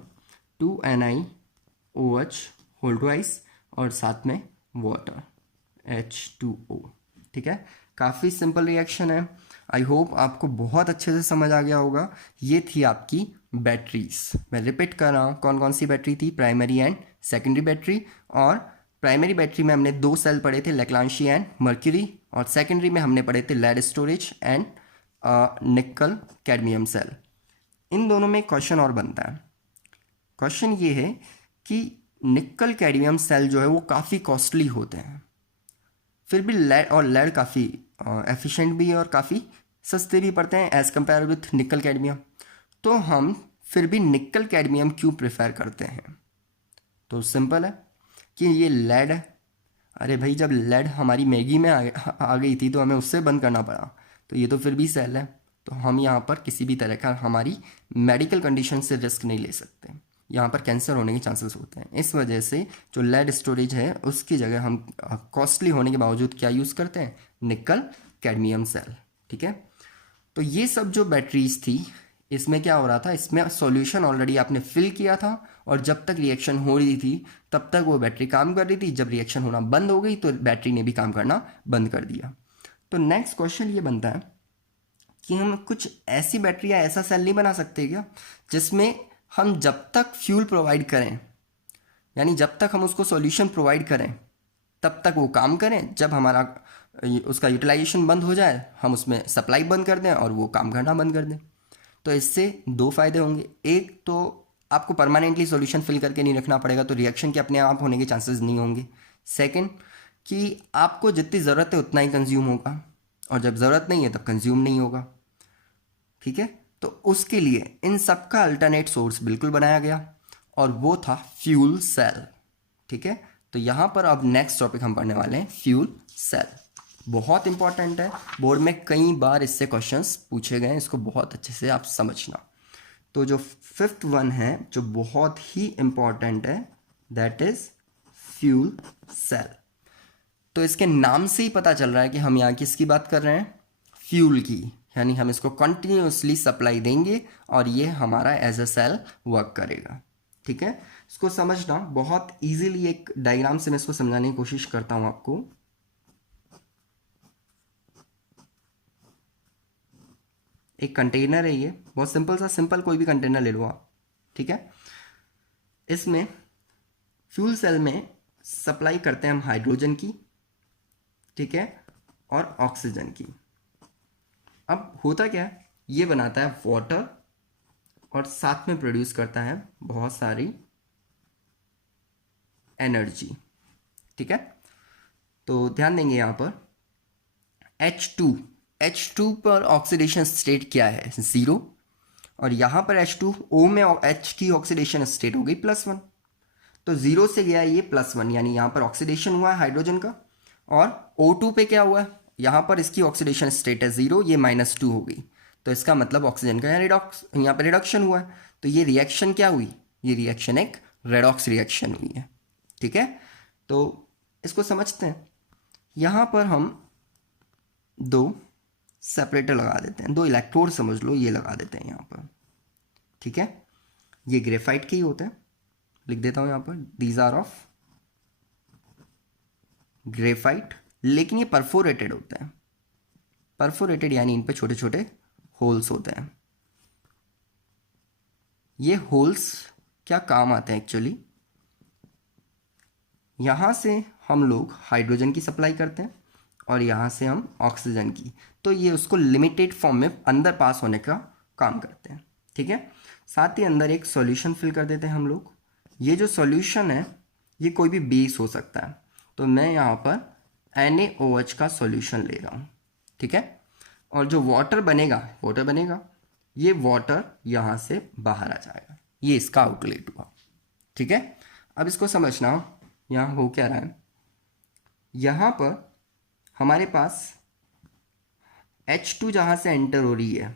2NiOH होल ट्वाइस और साथ में वाटर H2O, ठीक है। काफ़ी सिंपल रिएक्शन है। आई होप आपको बहुत अच्छे से समझ आ गया होगा। ये थी आपकी बैटरीज। मैं रिपीट कर रहा हूँ, कौन कौन सी बैटरी थी, प्राइमरी एंड सेकेंडरी बैटरी। और प्राइमरी बैटरी में हमने 2 सेल पढ़े थे, लेक्लांशी एंड मर्क्यूरी, और सेकेंडरी में हमने पढ़े थे lead storage and nickel cadmium cell. इन दोनों में क्वेश्चन और बनता है। क्वेश्चन ये है कि निकल कैडमियम सेल जो है वो काफ़ी कॉस्टली होते हैं, फिर भी लेड काफ़ी एफिशिएंट भी है और काफ़ी सस्ते भी पड़ते हैं एज़ कम्पेयर विथ निकल कैडमियम। तो हम फिर भी निकल कैडमियम क्यों प्रेफर करते हैं? तो सिंपल है कि ये लेड है। अरे भाई, जब लेड हमारी मैगी में आ गई थी तो हमें उससे बंद करना पड़ा, तो ये तो फिर भी सेल है। तो हम यहाँ पर किसी भी तरह का हमारी मेडिकल कंडीशन से रिस्क नहीं ले सकते, यहाँ पर कैंसर होने के चांसेस होते हैं। इस वजह से जो लेड स्टोरेज है उसकी जगह हम कॉस्टली होने के बावजूद क्या यूज़ करते हैं, निकल कैडमियम सेल, ठीक है। तो ये सब जो बैटरीज थी, इसमें क्या हो रहा था, इसमें सॉल्यूशन ऑलरेडी आपने फिल किया था और जब तक रिएक्शन हो रही थी तब तक वो बैटरी काम कर रही थी। जब रिएक्शन होना बंद हो गई तो बैटरी ने भी काम करना बंद कर दिया। तो नेक्स्ट क्वेश्चन ये बनता है कि हम कुछ ऐसी बैटरी या ऐसा सेल नहीं बना सकते क्या जिसमें हम जब तक फ्यूल प्रोवाइड करें, यानी जब तक हम उसको सॉल्यूशन प्रोवाइड करें तब तक वो काम करें, जब हमारा उसका यूटिलाइजेशन बंद हो जाए हम उसमें सप्लाई बंद कर दें और वो काम करना बंद कर दें। तो इससे 2 फ़ायदे होंगे। एक तो आपको परमानेंटली सॉल्यूशन फिल करके नहीं रखना पड़ेगा, तो रिएक्शन के अपने आप होने के चांसेस नहीं होंगे। सेकंड, कि आपको जितनी ज़रूरत है उतना ही कंज्यूम होगा और जब ज़रूरत नहीं है तब कंज्यूम नहीं होगा, ठीक है। तो उसके लिए इन सब का अल्टरनेट सोर्स बिल्कुल बनाया गया और वो था फ्यूल सेल, ठीक है। तो यहाँ पर अब नेक्स्ट टॉपिक हम पढ़ने वाले हैं फ्यूल सेल। बहुत इंपॉर्टेंट है, बोर्ड में कई बार इससे क्वेश्चंस पूछे गए हैं, इसको बहुत अच्छे से आप समझना। तो जो 5th वन है जो बहुत ही इंपॉर्टेंट है, दैट इज फ्यूल सेल। तो इसके नाम से ही पता चल रहा है कि हम यहाँ किसकी बात कर रहे हैं, फ्यूल की, यानी हम इसको कंटिन्यूसली सप्लाई देंगे और ये हमारा एज अ सेल वर्क करेगा, ठीक है। इसको समझना बहुत इजीली, एक डायग्राम से मैं इसको समझाने की कोशिश करता हूँ आपको। एक कंटेनर है, ये बहुत सिंपल सा, सिंपल कोई भी कंटेनर ले लो आप, ठीक है। इसमें फ्यूल सेल में सप्लाई करते हैं हम हाइड्रोजन की, ठीक है, और ऑक्सीजन की। अब होता क्या है, ये बनाता है वाटर और साथ में प्रोड्यूस करता है बहुत सारी एनर्जी, ठीक है। तो ध्यान देंगे यहाँ पर H2 पर ऑक्सीडेशन स्टेट क्या है, 0, और यहाँ पर H2O में H की ऑक्सीडेशन स्टेट हो गई +1। तो 0 से गया ये +1, यानी यहाँ पर ऑक्सीडेशन हुआ है हाइड्रोजन का। और O2 पे क्या हुआ है, यहाँ पर इसकी ऑक्सीडेशन स्टेट है 0, ये -2 हो गई। तो इसका मतलब ऑक्सीजन का यहाँ पर रिडक्शन हुआ है। तो ये रिएक्शन क्या हुई, ये रिएक्शन एक रेडॉक्स रिएक्शन हुई है, ठीक है। तो इसको समझते हैं। यहाँ पर हम 2 सेपरेटर लगा देते हैं, 2 इलेक्ट्रोड समझ लो, ये लगा देते हैं यहाँ पर, ठीक है। ये ग्रेफाइट के ही होते हैं, लिख देता हूँ यहाँ पर, दीज आर ऑफ ग्रेफाइट, लेकिन ये परफोरेटेड होते हैं। परफोरेटेड यानी इन पे छोटे छोटे होल्स होते हैं। ये होल्स क्या काम आते हैं एक्चुअली, यहाँ से हम लोग हाइड्रोजन की सप्लाई करते हैं और यहाँ से हम ऑक्सीजन की, तो ये उसको लिमिटेड फॉर्म में अंदर पास होने का काम करते हैं, ठीक है। साथ ही अंदर एक सॉल्यूशन फिल कर देते हैं हम लोग। ये जो सॉल्यूशन है ये कोई भी बेस हो सकता है, तो मैं यहाँ पर NaOH का सॉल्यूशन ले रहा हूँ, ठीक है। और जो वाटर बनेगा, ये वाटर यहाँ से बाहर आ जाएगा, ये इसका आउटलेट हुआ, ठीक है। अब इसको समझना, यहाँ हो क्या रहा है, यहाँ पर हमारे पास H2 जहाँ से एंटर हो रही है,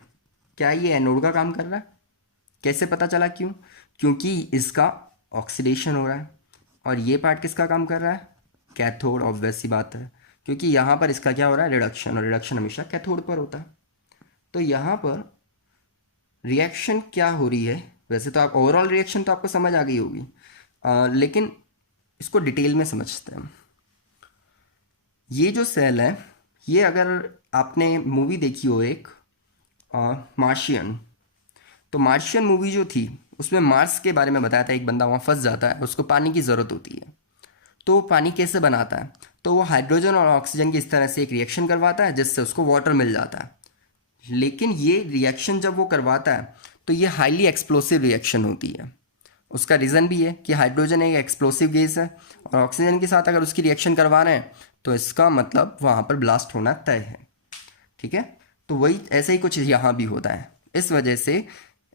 क्या ये एनोड का काम कर रहा है? कैसे पता चला, क्यों? क्योंकि इसका ऑक्सीडेशन हो रहा है। और ये पार्ट किसका काम कर रहा है? कैथोड, ऑब्वियस सी बात है, क्योंकि यहाँ पर इसका क्या हो रहा है? रिडक्शन, और रिडक्शन हमेशा कैथोड पर होता है। तो यहाँ पर रिएक्शन क्या हो रही है? वैसे तो आप ओवरऑल रिएक्शन तो आपको समझ आ गई होगी, लेकिन इसको डिटेल में समझते हैं। ये जो सेल है, ये अगर आपने मूवी देखी हो एक मार्शियन, तो मार्शियन मूवी जो थी उसमें मार्स के बारे में बताया था। एक बंदा वहाँ फंस जाता है, उसको पानी की ज़रूरत होती है, तो वो पानी कैसे बनाता है? तो वो हाइड्रोजन और ऑक्सीजन की इस तरह से एक रिएक्शन करवाता है जिससे उसको वाटर मिल जाता है। लेकिन ये रिएक्शन जब वो करवाता है तो ये हाईली एक्सप्लोसिव रिएक्शन होती है। उसका रीज़न भी है कि हाइड्रोजन एक एक्सप्लोसिव गैस है, और ऑक्सीजन के साथ अगर उसकी रिएक्शन करवा रहे हैं तो इसका मतलब वहाँ पर ब्लास्ट होना तय है। ठीक है, तो वही ऐसे ही कुछ यहाँ भी होता है। इस वजह से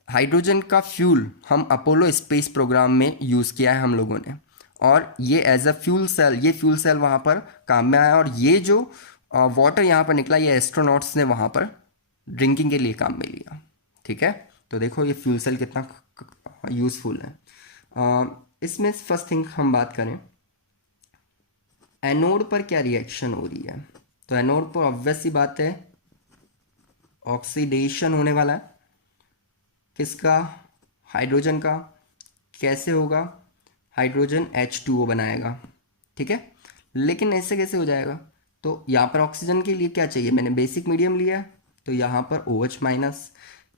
हाइड्रोजन का फ्यूल हम अपोलो स्पेस प्रोग्राम में यूज़ किया है हम लोगों ने, और ये एज अ फ्यूल सेल, ये फ्यूल सेल वहाँ पर काम में आया, और ये जो वाटर यहाँ पर निकला, ये एस्ट्रोनॉट्स ने वहाँ पर ड्रिंकिंग के लिए काम में लिया। ठीक है, तो देखो ये फ्यूल सेल कितना यूज़फुल है। इसमें फर्स्ट थिंग हम बात करें, एनोड पर क्या रिएक्शन हो रही है? तो एनोड पर ऑब्वियस सी बात है ऑक्सीडेशन होने वाला है। किसका? हाइड्रोजन का। कैसे होगा? हाइड्रोजन H2O बनाएगा। ठीक है, लेकिन ऐसे कैसे हो जाएगा? तो यहाँ पर ऑक्सीजन के लिए क्या चाहिए? मैंने बेसिक मीडियम लिया, तो यहाँ पर OH माइनस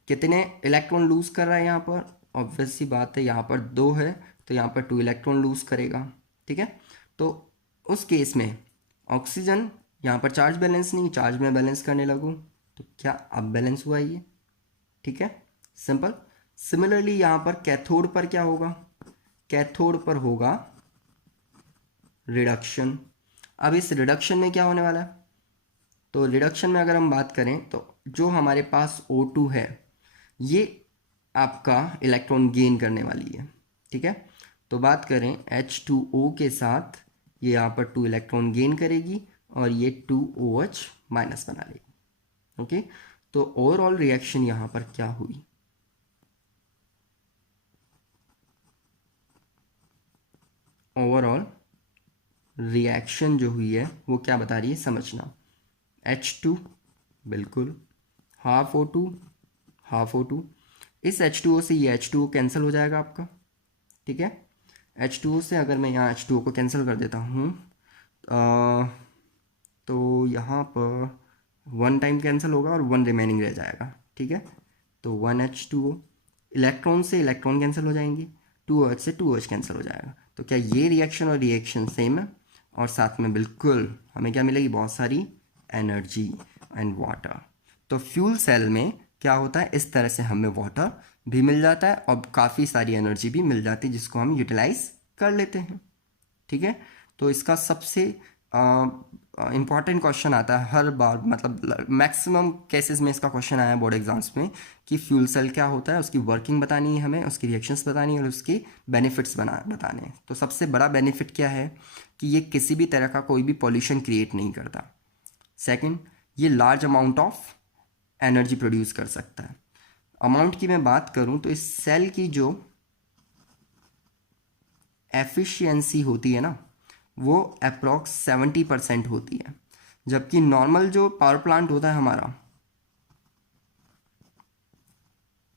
कितने इलेक्ट्रॉन लूज कर रहा है यहाँ पर? ऑब्वियस सी बात है, यहाँ पर 2 है, तो यहाँ पर 2 इलेक्ट्रॉन लूज करेगा। ठीक है, तो उस केस में ऑक्सीजन यहाँ पर चार्ज बैलेंस नहीं, चार्ज में बैलेंस करने लगूँ तो क्या अब बैलेंस हुआ ये? ठीक है, सिंपल। सिमिलरली यहाँ पर कैथोड पर क्या होगा? कैथोड पर होगा रिडक्शन। अब इस रिडक्शन में क्या होने वाला है? तो रिडक्शन में अगर हम बात करें तो जो हमारे पास O2 है, ये आपका इलेक्ट्रॉन गेन करने वाली है। ठीक है, तो बात करें H2O के साथ, ये यहाँ पर 2 इलेक्ट्रॉन गेन करेगी और ये 2OH माइनस बना लेगी। ओके, तो ओवरऑल रिएक्शन यहाँ पर क्या हुई? ओवरऑल रिएक्शन जो हुई है वो क्या बता रही है समझना। H2 बिल्कुल, हाफ O2, हाफ O2। इस H2O से ये H2O कैंसिल हो जाएगा आपका। ठीक है, H2O से अगर मैं यहाँ H2O को कैंसिल कर देता हूँ तो यहाँ पर 1 टाइम कैंसिल होगा और 1 रिमेनिंग रह जाएगा। ठीक है, तो 1H2O, इलेक्ट्रॉन से इलेक्ट्रॉन कैंसिल हो जाएंगे, 2OH से 2OH कैंसिल हो जाएगा। तो क्या ये रिएक्शन और रिएक्शन सेम है? और साथ में बिल्कुल हमें क्या मिलेगी? बहुत सारी एनर्जी एंड वाटर। तो फ्यूल सेल में क्या होता है? इस तरह से हमें वाटर भी मिल जाता है और काफ़ी सारी एनर्जी भी मिल जाती है जिसको हम यूटिलाइज कर लेते हैं। ठीक है, तो इसका सबसे इम्पॉर्टेंट क्वेश्चन आता है हर बार, मतलब मैक्सिमम केसेस में इसका क्वेश्चन आया है बोर्ड एग्जाम्स में कि फ्यूल सेल क्या होता है, उसकी वर्किंग बतानी है हमें, उसकी रिएक्शंस बतानी है और उसकी बेनिफिट्स बताने हैं। तो सबसे बड़ा बेनिफिट क्या है कि ये किसी भी तरह का कोई भी पॉल्यूशन क्रिएट नहीं करता। सेकंड, ये large amount of energy produce कर सकता है। अमाउंट की मैं बात करूं तो इस सेल की जो एफिशिएंसी होती है ना, वो अप्रॉक्स 70% होती है, जबकि नॉर्मल जो पावर प्लांट होता है हमारा,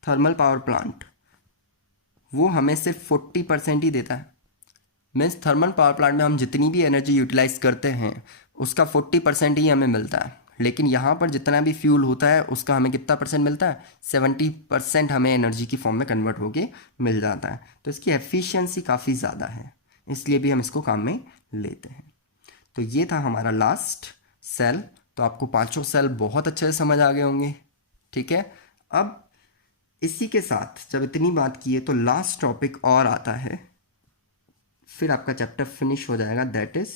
थर्मल पावर प्लांट, वो हमें सिर्फ 40% ही देता है। मीन्स थर्मल पावर प्लांट में हम जितनी भी एनर्जी यूटिलाइज करते हैं उसका 40% ही हमें मिलता है, लेकिन यहाँ पर जितना भी फ्यूल होता है उसका हमें कितना परसेंट मिलता है? 70% हमें एनर्जी की फॉर्म में कन्वर्ट होके मिल जाता है। तो इसकी एफिशिएंसी काफ़ी ज़्यादा है, इसलिए भी हम इसको काम में लेते हैं। तो ये था हमारा लास्ट सेल। तो आपको पांचों सेल बहुत अच्छे से समझ आ गए होंगे। ठीक है, अब इसी के साथ जब इतनी बात की है तो लास्ट टॉपिक और आता है, फिर आपका चैप्टर फिनिश हो जाएगा, दैट इज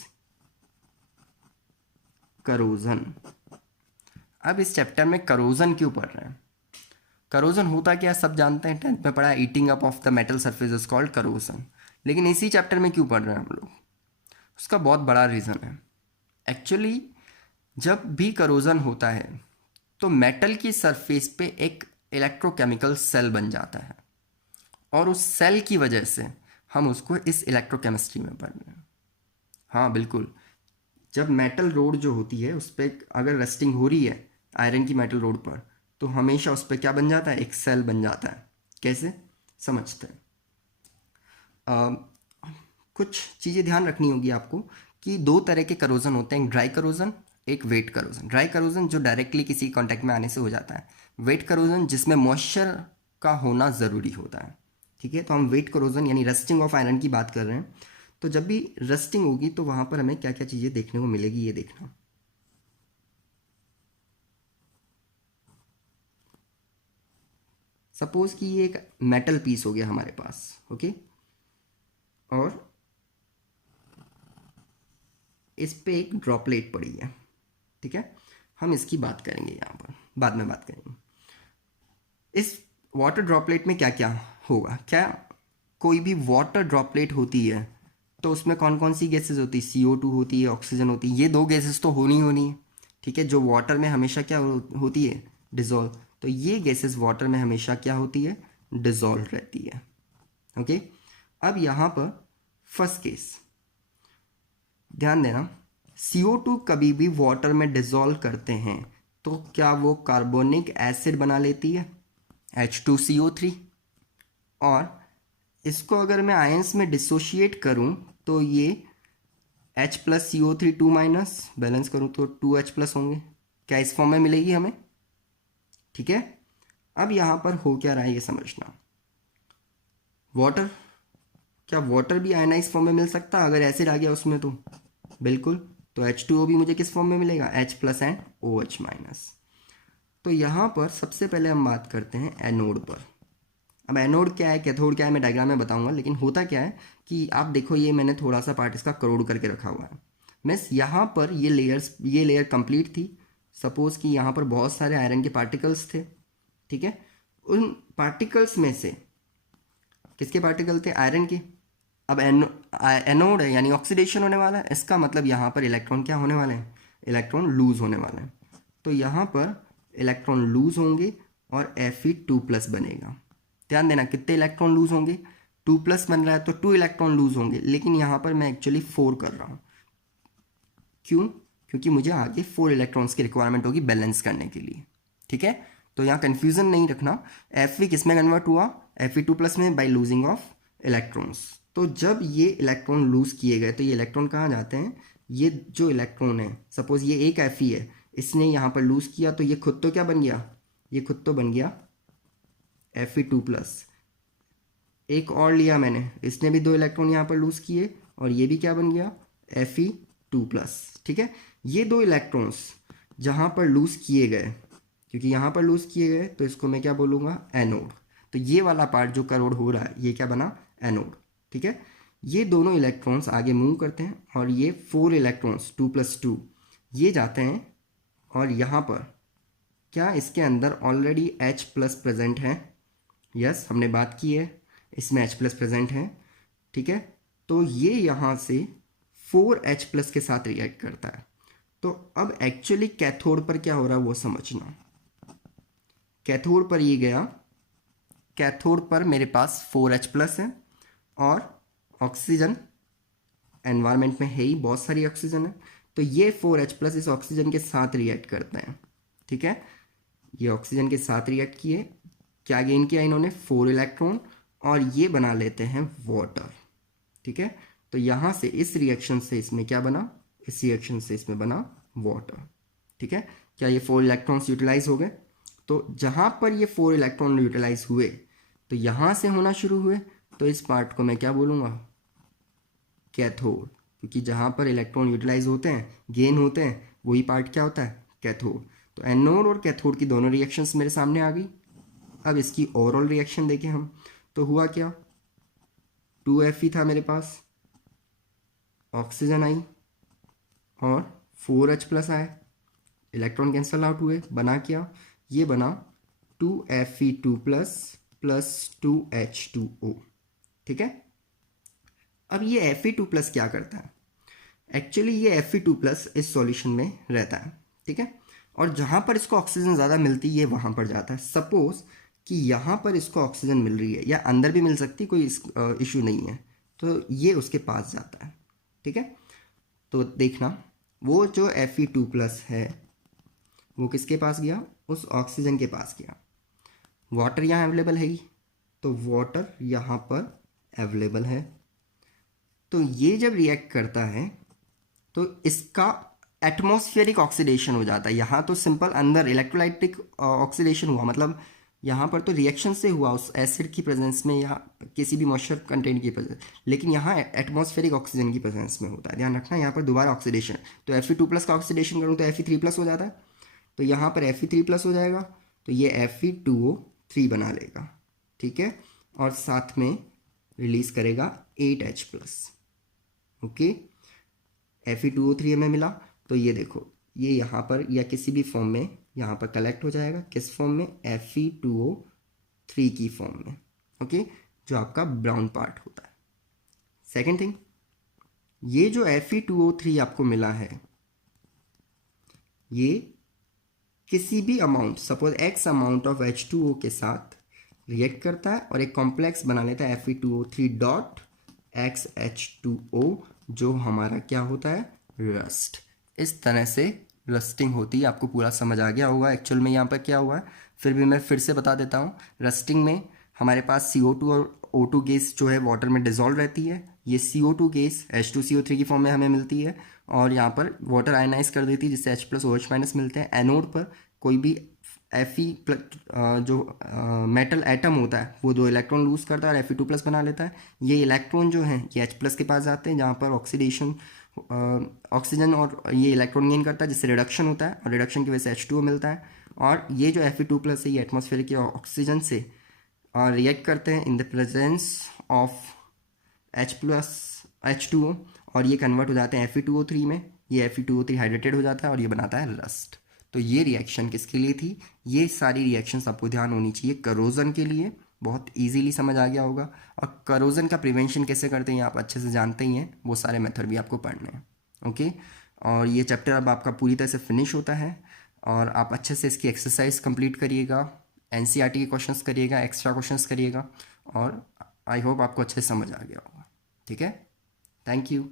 करोजन। अब इस चैप्टर में करोजन क्यों पढ़ रहे हैं? करोजन होता क्या सब जानते हैं, 10th में पढ़ा, eating up of the metal surface is called corrosion. लेकिन इसी चैप्टर में क्यों पढ़ रहे हैं हम लोग? उसका बहुत बड़ा रीज़न है। एक्चुअली जब भी करोजन होता है तो मेटल की सरफेस पे एक इलेक्ट्रोकेमिकल सेल बन जाता है, और उस सेल की वजह से हम उसको इस इलेक्ट्रोकेमिस्ट्री में पढ़ रहे हैं। हाँ बिल्कुल, जब मेटल रोड जो होती है उस पर अगर रस्टिंग हो रही है आयरन की मेटल रोड पर, तो हमेशा उस पर क्या बन जाता है, एक सेल बन जाता है। कैसे समझते हैं? अ, कुछ चीज़ें ध्यान रखनी होगी आपको कि दो तरह के करोजन होते हैं, एक ड्राई करोजन, एक वेट करोजन। ड्राई करोजन जो डायरेक्टली किसी कांटेक्ट में आने से हो जाता है, वेट करोजन जिसमें मॉइस्चर का होना ज़रूरी होता है। ठीक है, तो हम वेट करोजन यानी रस्टिंग ऑफ आयरन की बात कर रहे हैं। तो जब भी रस्टिंग होगी तो वहाँ पर हमें क्या क्या चीज़ें देखने को मिलेगी, ये देखना। सपोज कि ये एक मेटल पीस हो गया हमारे पास, ओके, और इस पे एक ड्रॉपलेट पड़ी है। ठीक है, हम इसकी बात करेंगे यहाँ पर, बाद में बात करेंगे। इस वाटर ड्रॉपलेट में क्या क्या होगा? क्या कोई भी वाटर ड्रॉपलेट होती है तो उसमें कौन कौन सी गैसेस होती है? CO2 होती है, ऑक्सीजन होती है। ये दो गैसेस तो होनी है। ठीक है, जो वाटर में हमेशा क्या होती है, डिजॉल्व। तो ये गैसेस वाटर में हमेशा क्या होती है, डिजॉल्व रहती है। ओके, अब यहाँ पर फर्स्ट केस ध्यान देना, CO2 कभी भी वाटर में डिजॉल्व करते हैं तो क्या वो कार्बोनिक एसिड बना लेती है, H2CO3। और इसको अगर मैं आयंस में डिसोशिएट करूं तो ये H+CO3 2- बैलेंस करूं तो 2H+ होंगे। क्या इस फॉर्म में मिलेगी हमें? ठीक है, अब यहाँ पर हो क्या रहा है ये समझना। वाटर, क्या वाटर भी आयनाइज फॉर्म में मिल सकता है अगर एसिड आ गया उसमें? तो बिल्कुल। तो H2O भी मुझे किस फॉर्म में मिलेगा, H+ एंड OH-। तो यहाँ पर सबसे पहले हम बात करते हैं एनोड पर। अब एनोड क्या है, कैथोड क्या है, मैं डायग्राम में बताऊंगा, लेकिन होता क्या है कि आप देखो ये मैंने थोड़ा सा पार्ट इसका करोड़ करके रखा हुआ है। मैं यहाँ पर ये लेयर कंप्लीट थी। सपोज कि यहाँ पर बहुत सारे आयरन के पार्टिकल्स थे। ठीक है, उन पार्टिकल्स में से किसके पार्टिकल थे, आयरन के। अब एनोड है यानी ऑक्सीडेशन होने वाला है, इसका मतलब यहाँ पर इलेक्ट्रॉन क्या होने वाले हैं, इलेक्ट्रॉन लूज होने वाले हैं। तो यहाँ पर इलेक्ट्रॉन लूज होंगे और Fe2+ बनेगा। ध्यान देना कितने इलेक्ट्रॉन लूज होंगे, 2+ बन रहा है तो 2 इलेक्ट्रॉन लूज होंगे, लेकिन यहाँ पर मैं एक्चुअली 4 कर रहा हूँ। क्यों? क्योंकि मुझे आगे 4 इलेक्ट्रॉन्स की रिक्वायरमेंट होगी बैलेंस करने के लिए। ठीक है, तो यहाँ कन्फ्यूजन नहीं रखना। Fe किस में कन्वर्ट हुआ, Fe2+ में, बाई लूजिंग ऑफ इलेक्ट्रॉन्स। तो जब ये इलेक्ट्रॉन लूज किए गए तो ये इलेक्ट्रॉन कहाँ जाते हैं, ये जो इलेक्ट्रॉन है, सपोज ये एक Fe है, इसने यहाँ पर लूज किया तो ये खुद तो क्या बन गया, ये खुद तो बन गया Fe2+। एक और लिया मैंने, इसने भी 2 इलेक्ट्रॉन यहाँ पर लूज किए और ये भी क्या बन गया, Fe2+। ठीक है, ये 2 इलेक्ट्रॉन्स जहाँ पर लूज किए गए, क्योंकि यहाँ पर लूज किए गए तो इसको मैं क्या बोलूँगा, एनोड। तो ये वाला पार्ट जो करोड़ हो रहा है ये क्या बना, एनोड। ठीक है, ये दोनों इलेक्ट्रॉन्स आगे मूव करते हैं और ये 4 इलेक्ट्रॉन्स 2+2 ये जाते हैं और यहाँ पर क्या इसके अंदर ऑलरेडी H+ प्रेजेंट है। यस, हमने बात की है, इसमें H+ प्रेजेंट है। ठीक है, तो ये यहाँ से 4H+ के साथ रिएक्ट करता है। तो अब एक्चुअली कैथोड पर क्या हो रहा है वो समझना। कैथोड पर ये गया, कैथोड पर मेरे पास 4H+ है और ऑक्सीजन एनवायरनमेंट में है ही, बहुत सारी ऑक्सीजन है। तो ये 4H+ इस ऑक्सीजन के साथ रिएक्ट करते हैं। ठीक है, ये ऑक्सीजन के साथ रिएक्ट किए, क्या गेन किया इन्होंने, 4 इलेक्ट्रॉन, और ये बना लेते हैं वाटर। ठीक है, तो यहाँ से इस रिएक्शन से इसमें क्या बना, इस रिएक्शन से इसमें बना वाटर। ठीक है, क्या ये 4 इलेक्ट्रॉन्स यूटिलाइज हो गए? तो जहाँ पर ये 4 इलेक्ट्रॉन यूटिलाइज हुए तो यहाँ से होना शुरू हुए, तो इस पार्ट को मैं क्या बोलूँगा, कैथोड। क्योंकि जहाँ पर इलेक्ट्रॉन यूटिलाइज होते हैं, गेन होते हैं, वही पार्ट क्या होता है, कैथोड। तो एनोड और कैथोड की दोनों रिएक्शंस मेरे सामने आ गई। अब इसकी ओवरऑल रिएक्शन देखें हम, तो हुआ क्या, 2Fe था मेरे पास, ऑक्सीजन आई और 4H+ आए, इलेक्ट्रॉन कैंसल आउट हुए, बना क्या, ये बना 2Fe2+ प्लस 2H2O। ठीक है, अब ये Fe2+ क्या करता है, एक्चुअली ये Fe2+ इस सॉल्यूशन में रहता है। ठीक है, और जहाँ पर इसको ऑक्सीजन ज़्यादा मिलती है वहाँ पर जाता है। सपोज कि यहाँ पर इसको ऑक्सीजन मिल रही है, या अंदर भी मिल सकती, कोई इशू नहीं है, तो ये उसके पास जाता है, ठीक है। तो देखना वो जो Fe2+ है वो किसके पास गया, उस ऑक्सीजन के पास गया। वाटर यहाँ अवेलेबल है ही, तो वाटर यहाँ पर अवेलेबल है। तो ये जब रिएक्ट करता है तो इसका एटमॉस्फेरिक ऑक्सीडेशन हो जाता है। यहाँ तो सिंपल अंदर इलेक्ट्रोलाइटिक ऑक्सीडेशन हुआ, मतलब यहाँ पर तो रिएक्शन से हुआ उस एसिड की प्रेजेंस में या किसी भी मॉइस्चर कंटेंट की प्रेजेंस, लेकिन यहाँ एटमॉस्फेरिक ऑक्सीजन की प्रेजेंस में होता है। ध्यान रखना यहाँ पर दोबारा ऑक्सीडेशन, तो Fe2+ का ऑक्सीडेशन करूँ तो Fe3+ हो जाता है, तो यहाँ पर Fe3+ हो जाएगा, तो ये Fe2O3 बना लेगा, ठीक है, और साथ में रिलीज करेगा 8H+। ओके, Fe2O3 हमें मिला, तो ये देखो ये यहाँ पर या किसी भी फॉर्म में यहाँ पर कलेक्ट हो जाएगा, किस फॉर्म में, Fe2O3 की फॉर्म में, ओके, जो आपका ब्राउन पार्ट होता है। सेकेंड थिंग, ये जो Fe2O3 आपको मिला है ये किसी भी amount, suppose x amount of H2O के साथ रिएक्ट करता है और एक कॉम्प्लेक्स बना लेता है Fe2O3 डॉट XH2O, जो हमारा क्या होता है, रस्ट। इस तरह से रस्टिंग होती है। आपको पूरा समझ आ गया होगा एक्चुअल में यहाँ पर क्या हुआ है, फिर भी मैं फिर से बता देता हूँ। रस्टिंग में हमारे पास CO2 और O2 गैस जो है वाटर में डिजॉल्व रहती है। ये CO2 गैस H2CO3 की फॉर्म में हमें मिलती है और यहाँ पर वाटर आयनाइज कर देती है, जिससे H+OH- मिलते हैं। एनोड पर कोई भी Fe जो मेटल एटम होता है वो 2 इलेक्ट्रॉन लूज करता है और Fe2+ बना लेता है। ये इलेक्ट्रॉन जो हैं ये H+ के पास जाते हैं, जहाँ पर ऑक्सीडेशन ऑक्सीजन और ये इलेक्ट्रॉन गेन करता है, जिससे रिडक्शन होता है और रिडक्शन की वजह से H2O मिलता है। और ये जो Fe2+ है ये एटमॉस्फेयर के ऑक्सीजन से रिएक्ट करते हैं in the presence of H2O, और ये कन्वर्ट हो जाते हैं Fe2O3 में। ये Fe2O3 हाइड्रेटेड हो जाता है और ये बनाता है रस्ट। तो ये रिएक्शन किसके लिए थी, ये सारी रिएक्शंस आपको ध्यान होनी चाहिए करोजन के लिए। बहुत इजीली समझ आ गया होगा। और करोजन का प्रिवेंशन कैसे करते हैं आप अच्छे से जानते ही हैं, वो सारे मेथड भी आपको पढ़ने हैं। ओके, और ये चैप्टर अब आपका पूरी तरह से फिनिश होता है और आप अच्छे से इसकी एक्सरसाइज कंप्लीट करिएगा, एनसीईआरटी के क्वेश्चंस करिएगा, एक्स्ट्रा क्वेश्चंस करिएगा, और आई होप आपको अच्छे से समझ आ गया होगा। ठीक है, थैंक यू।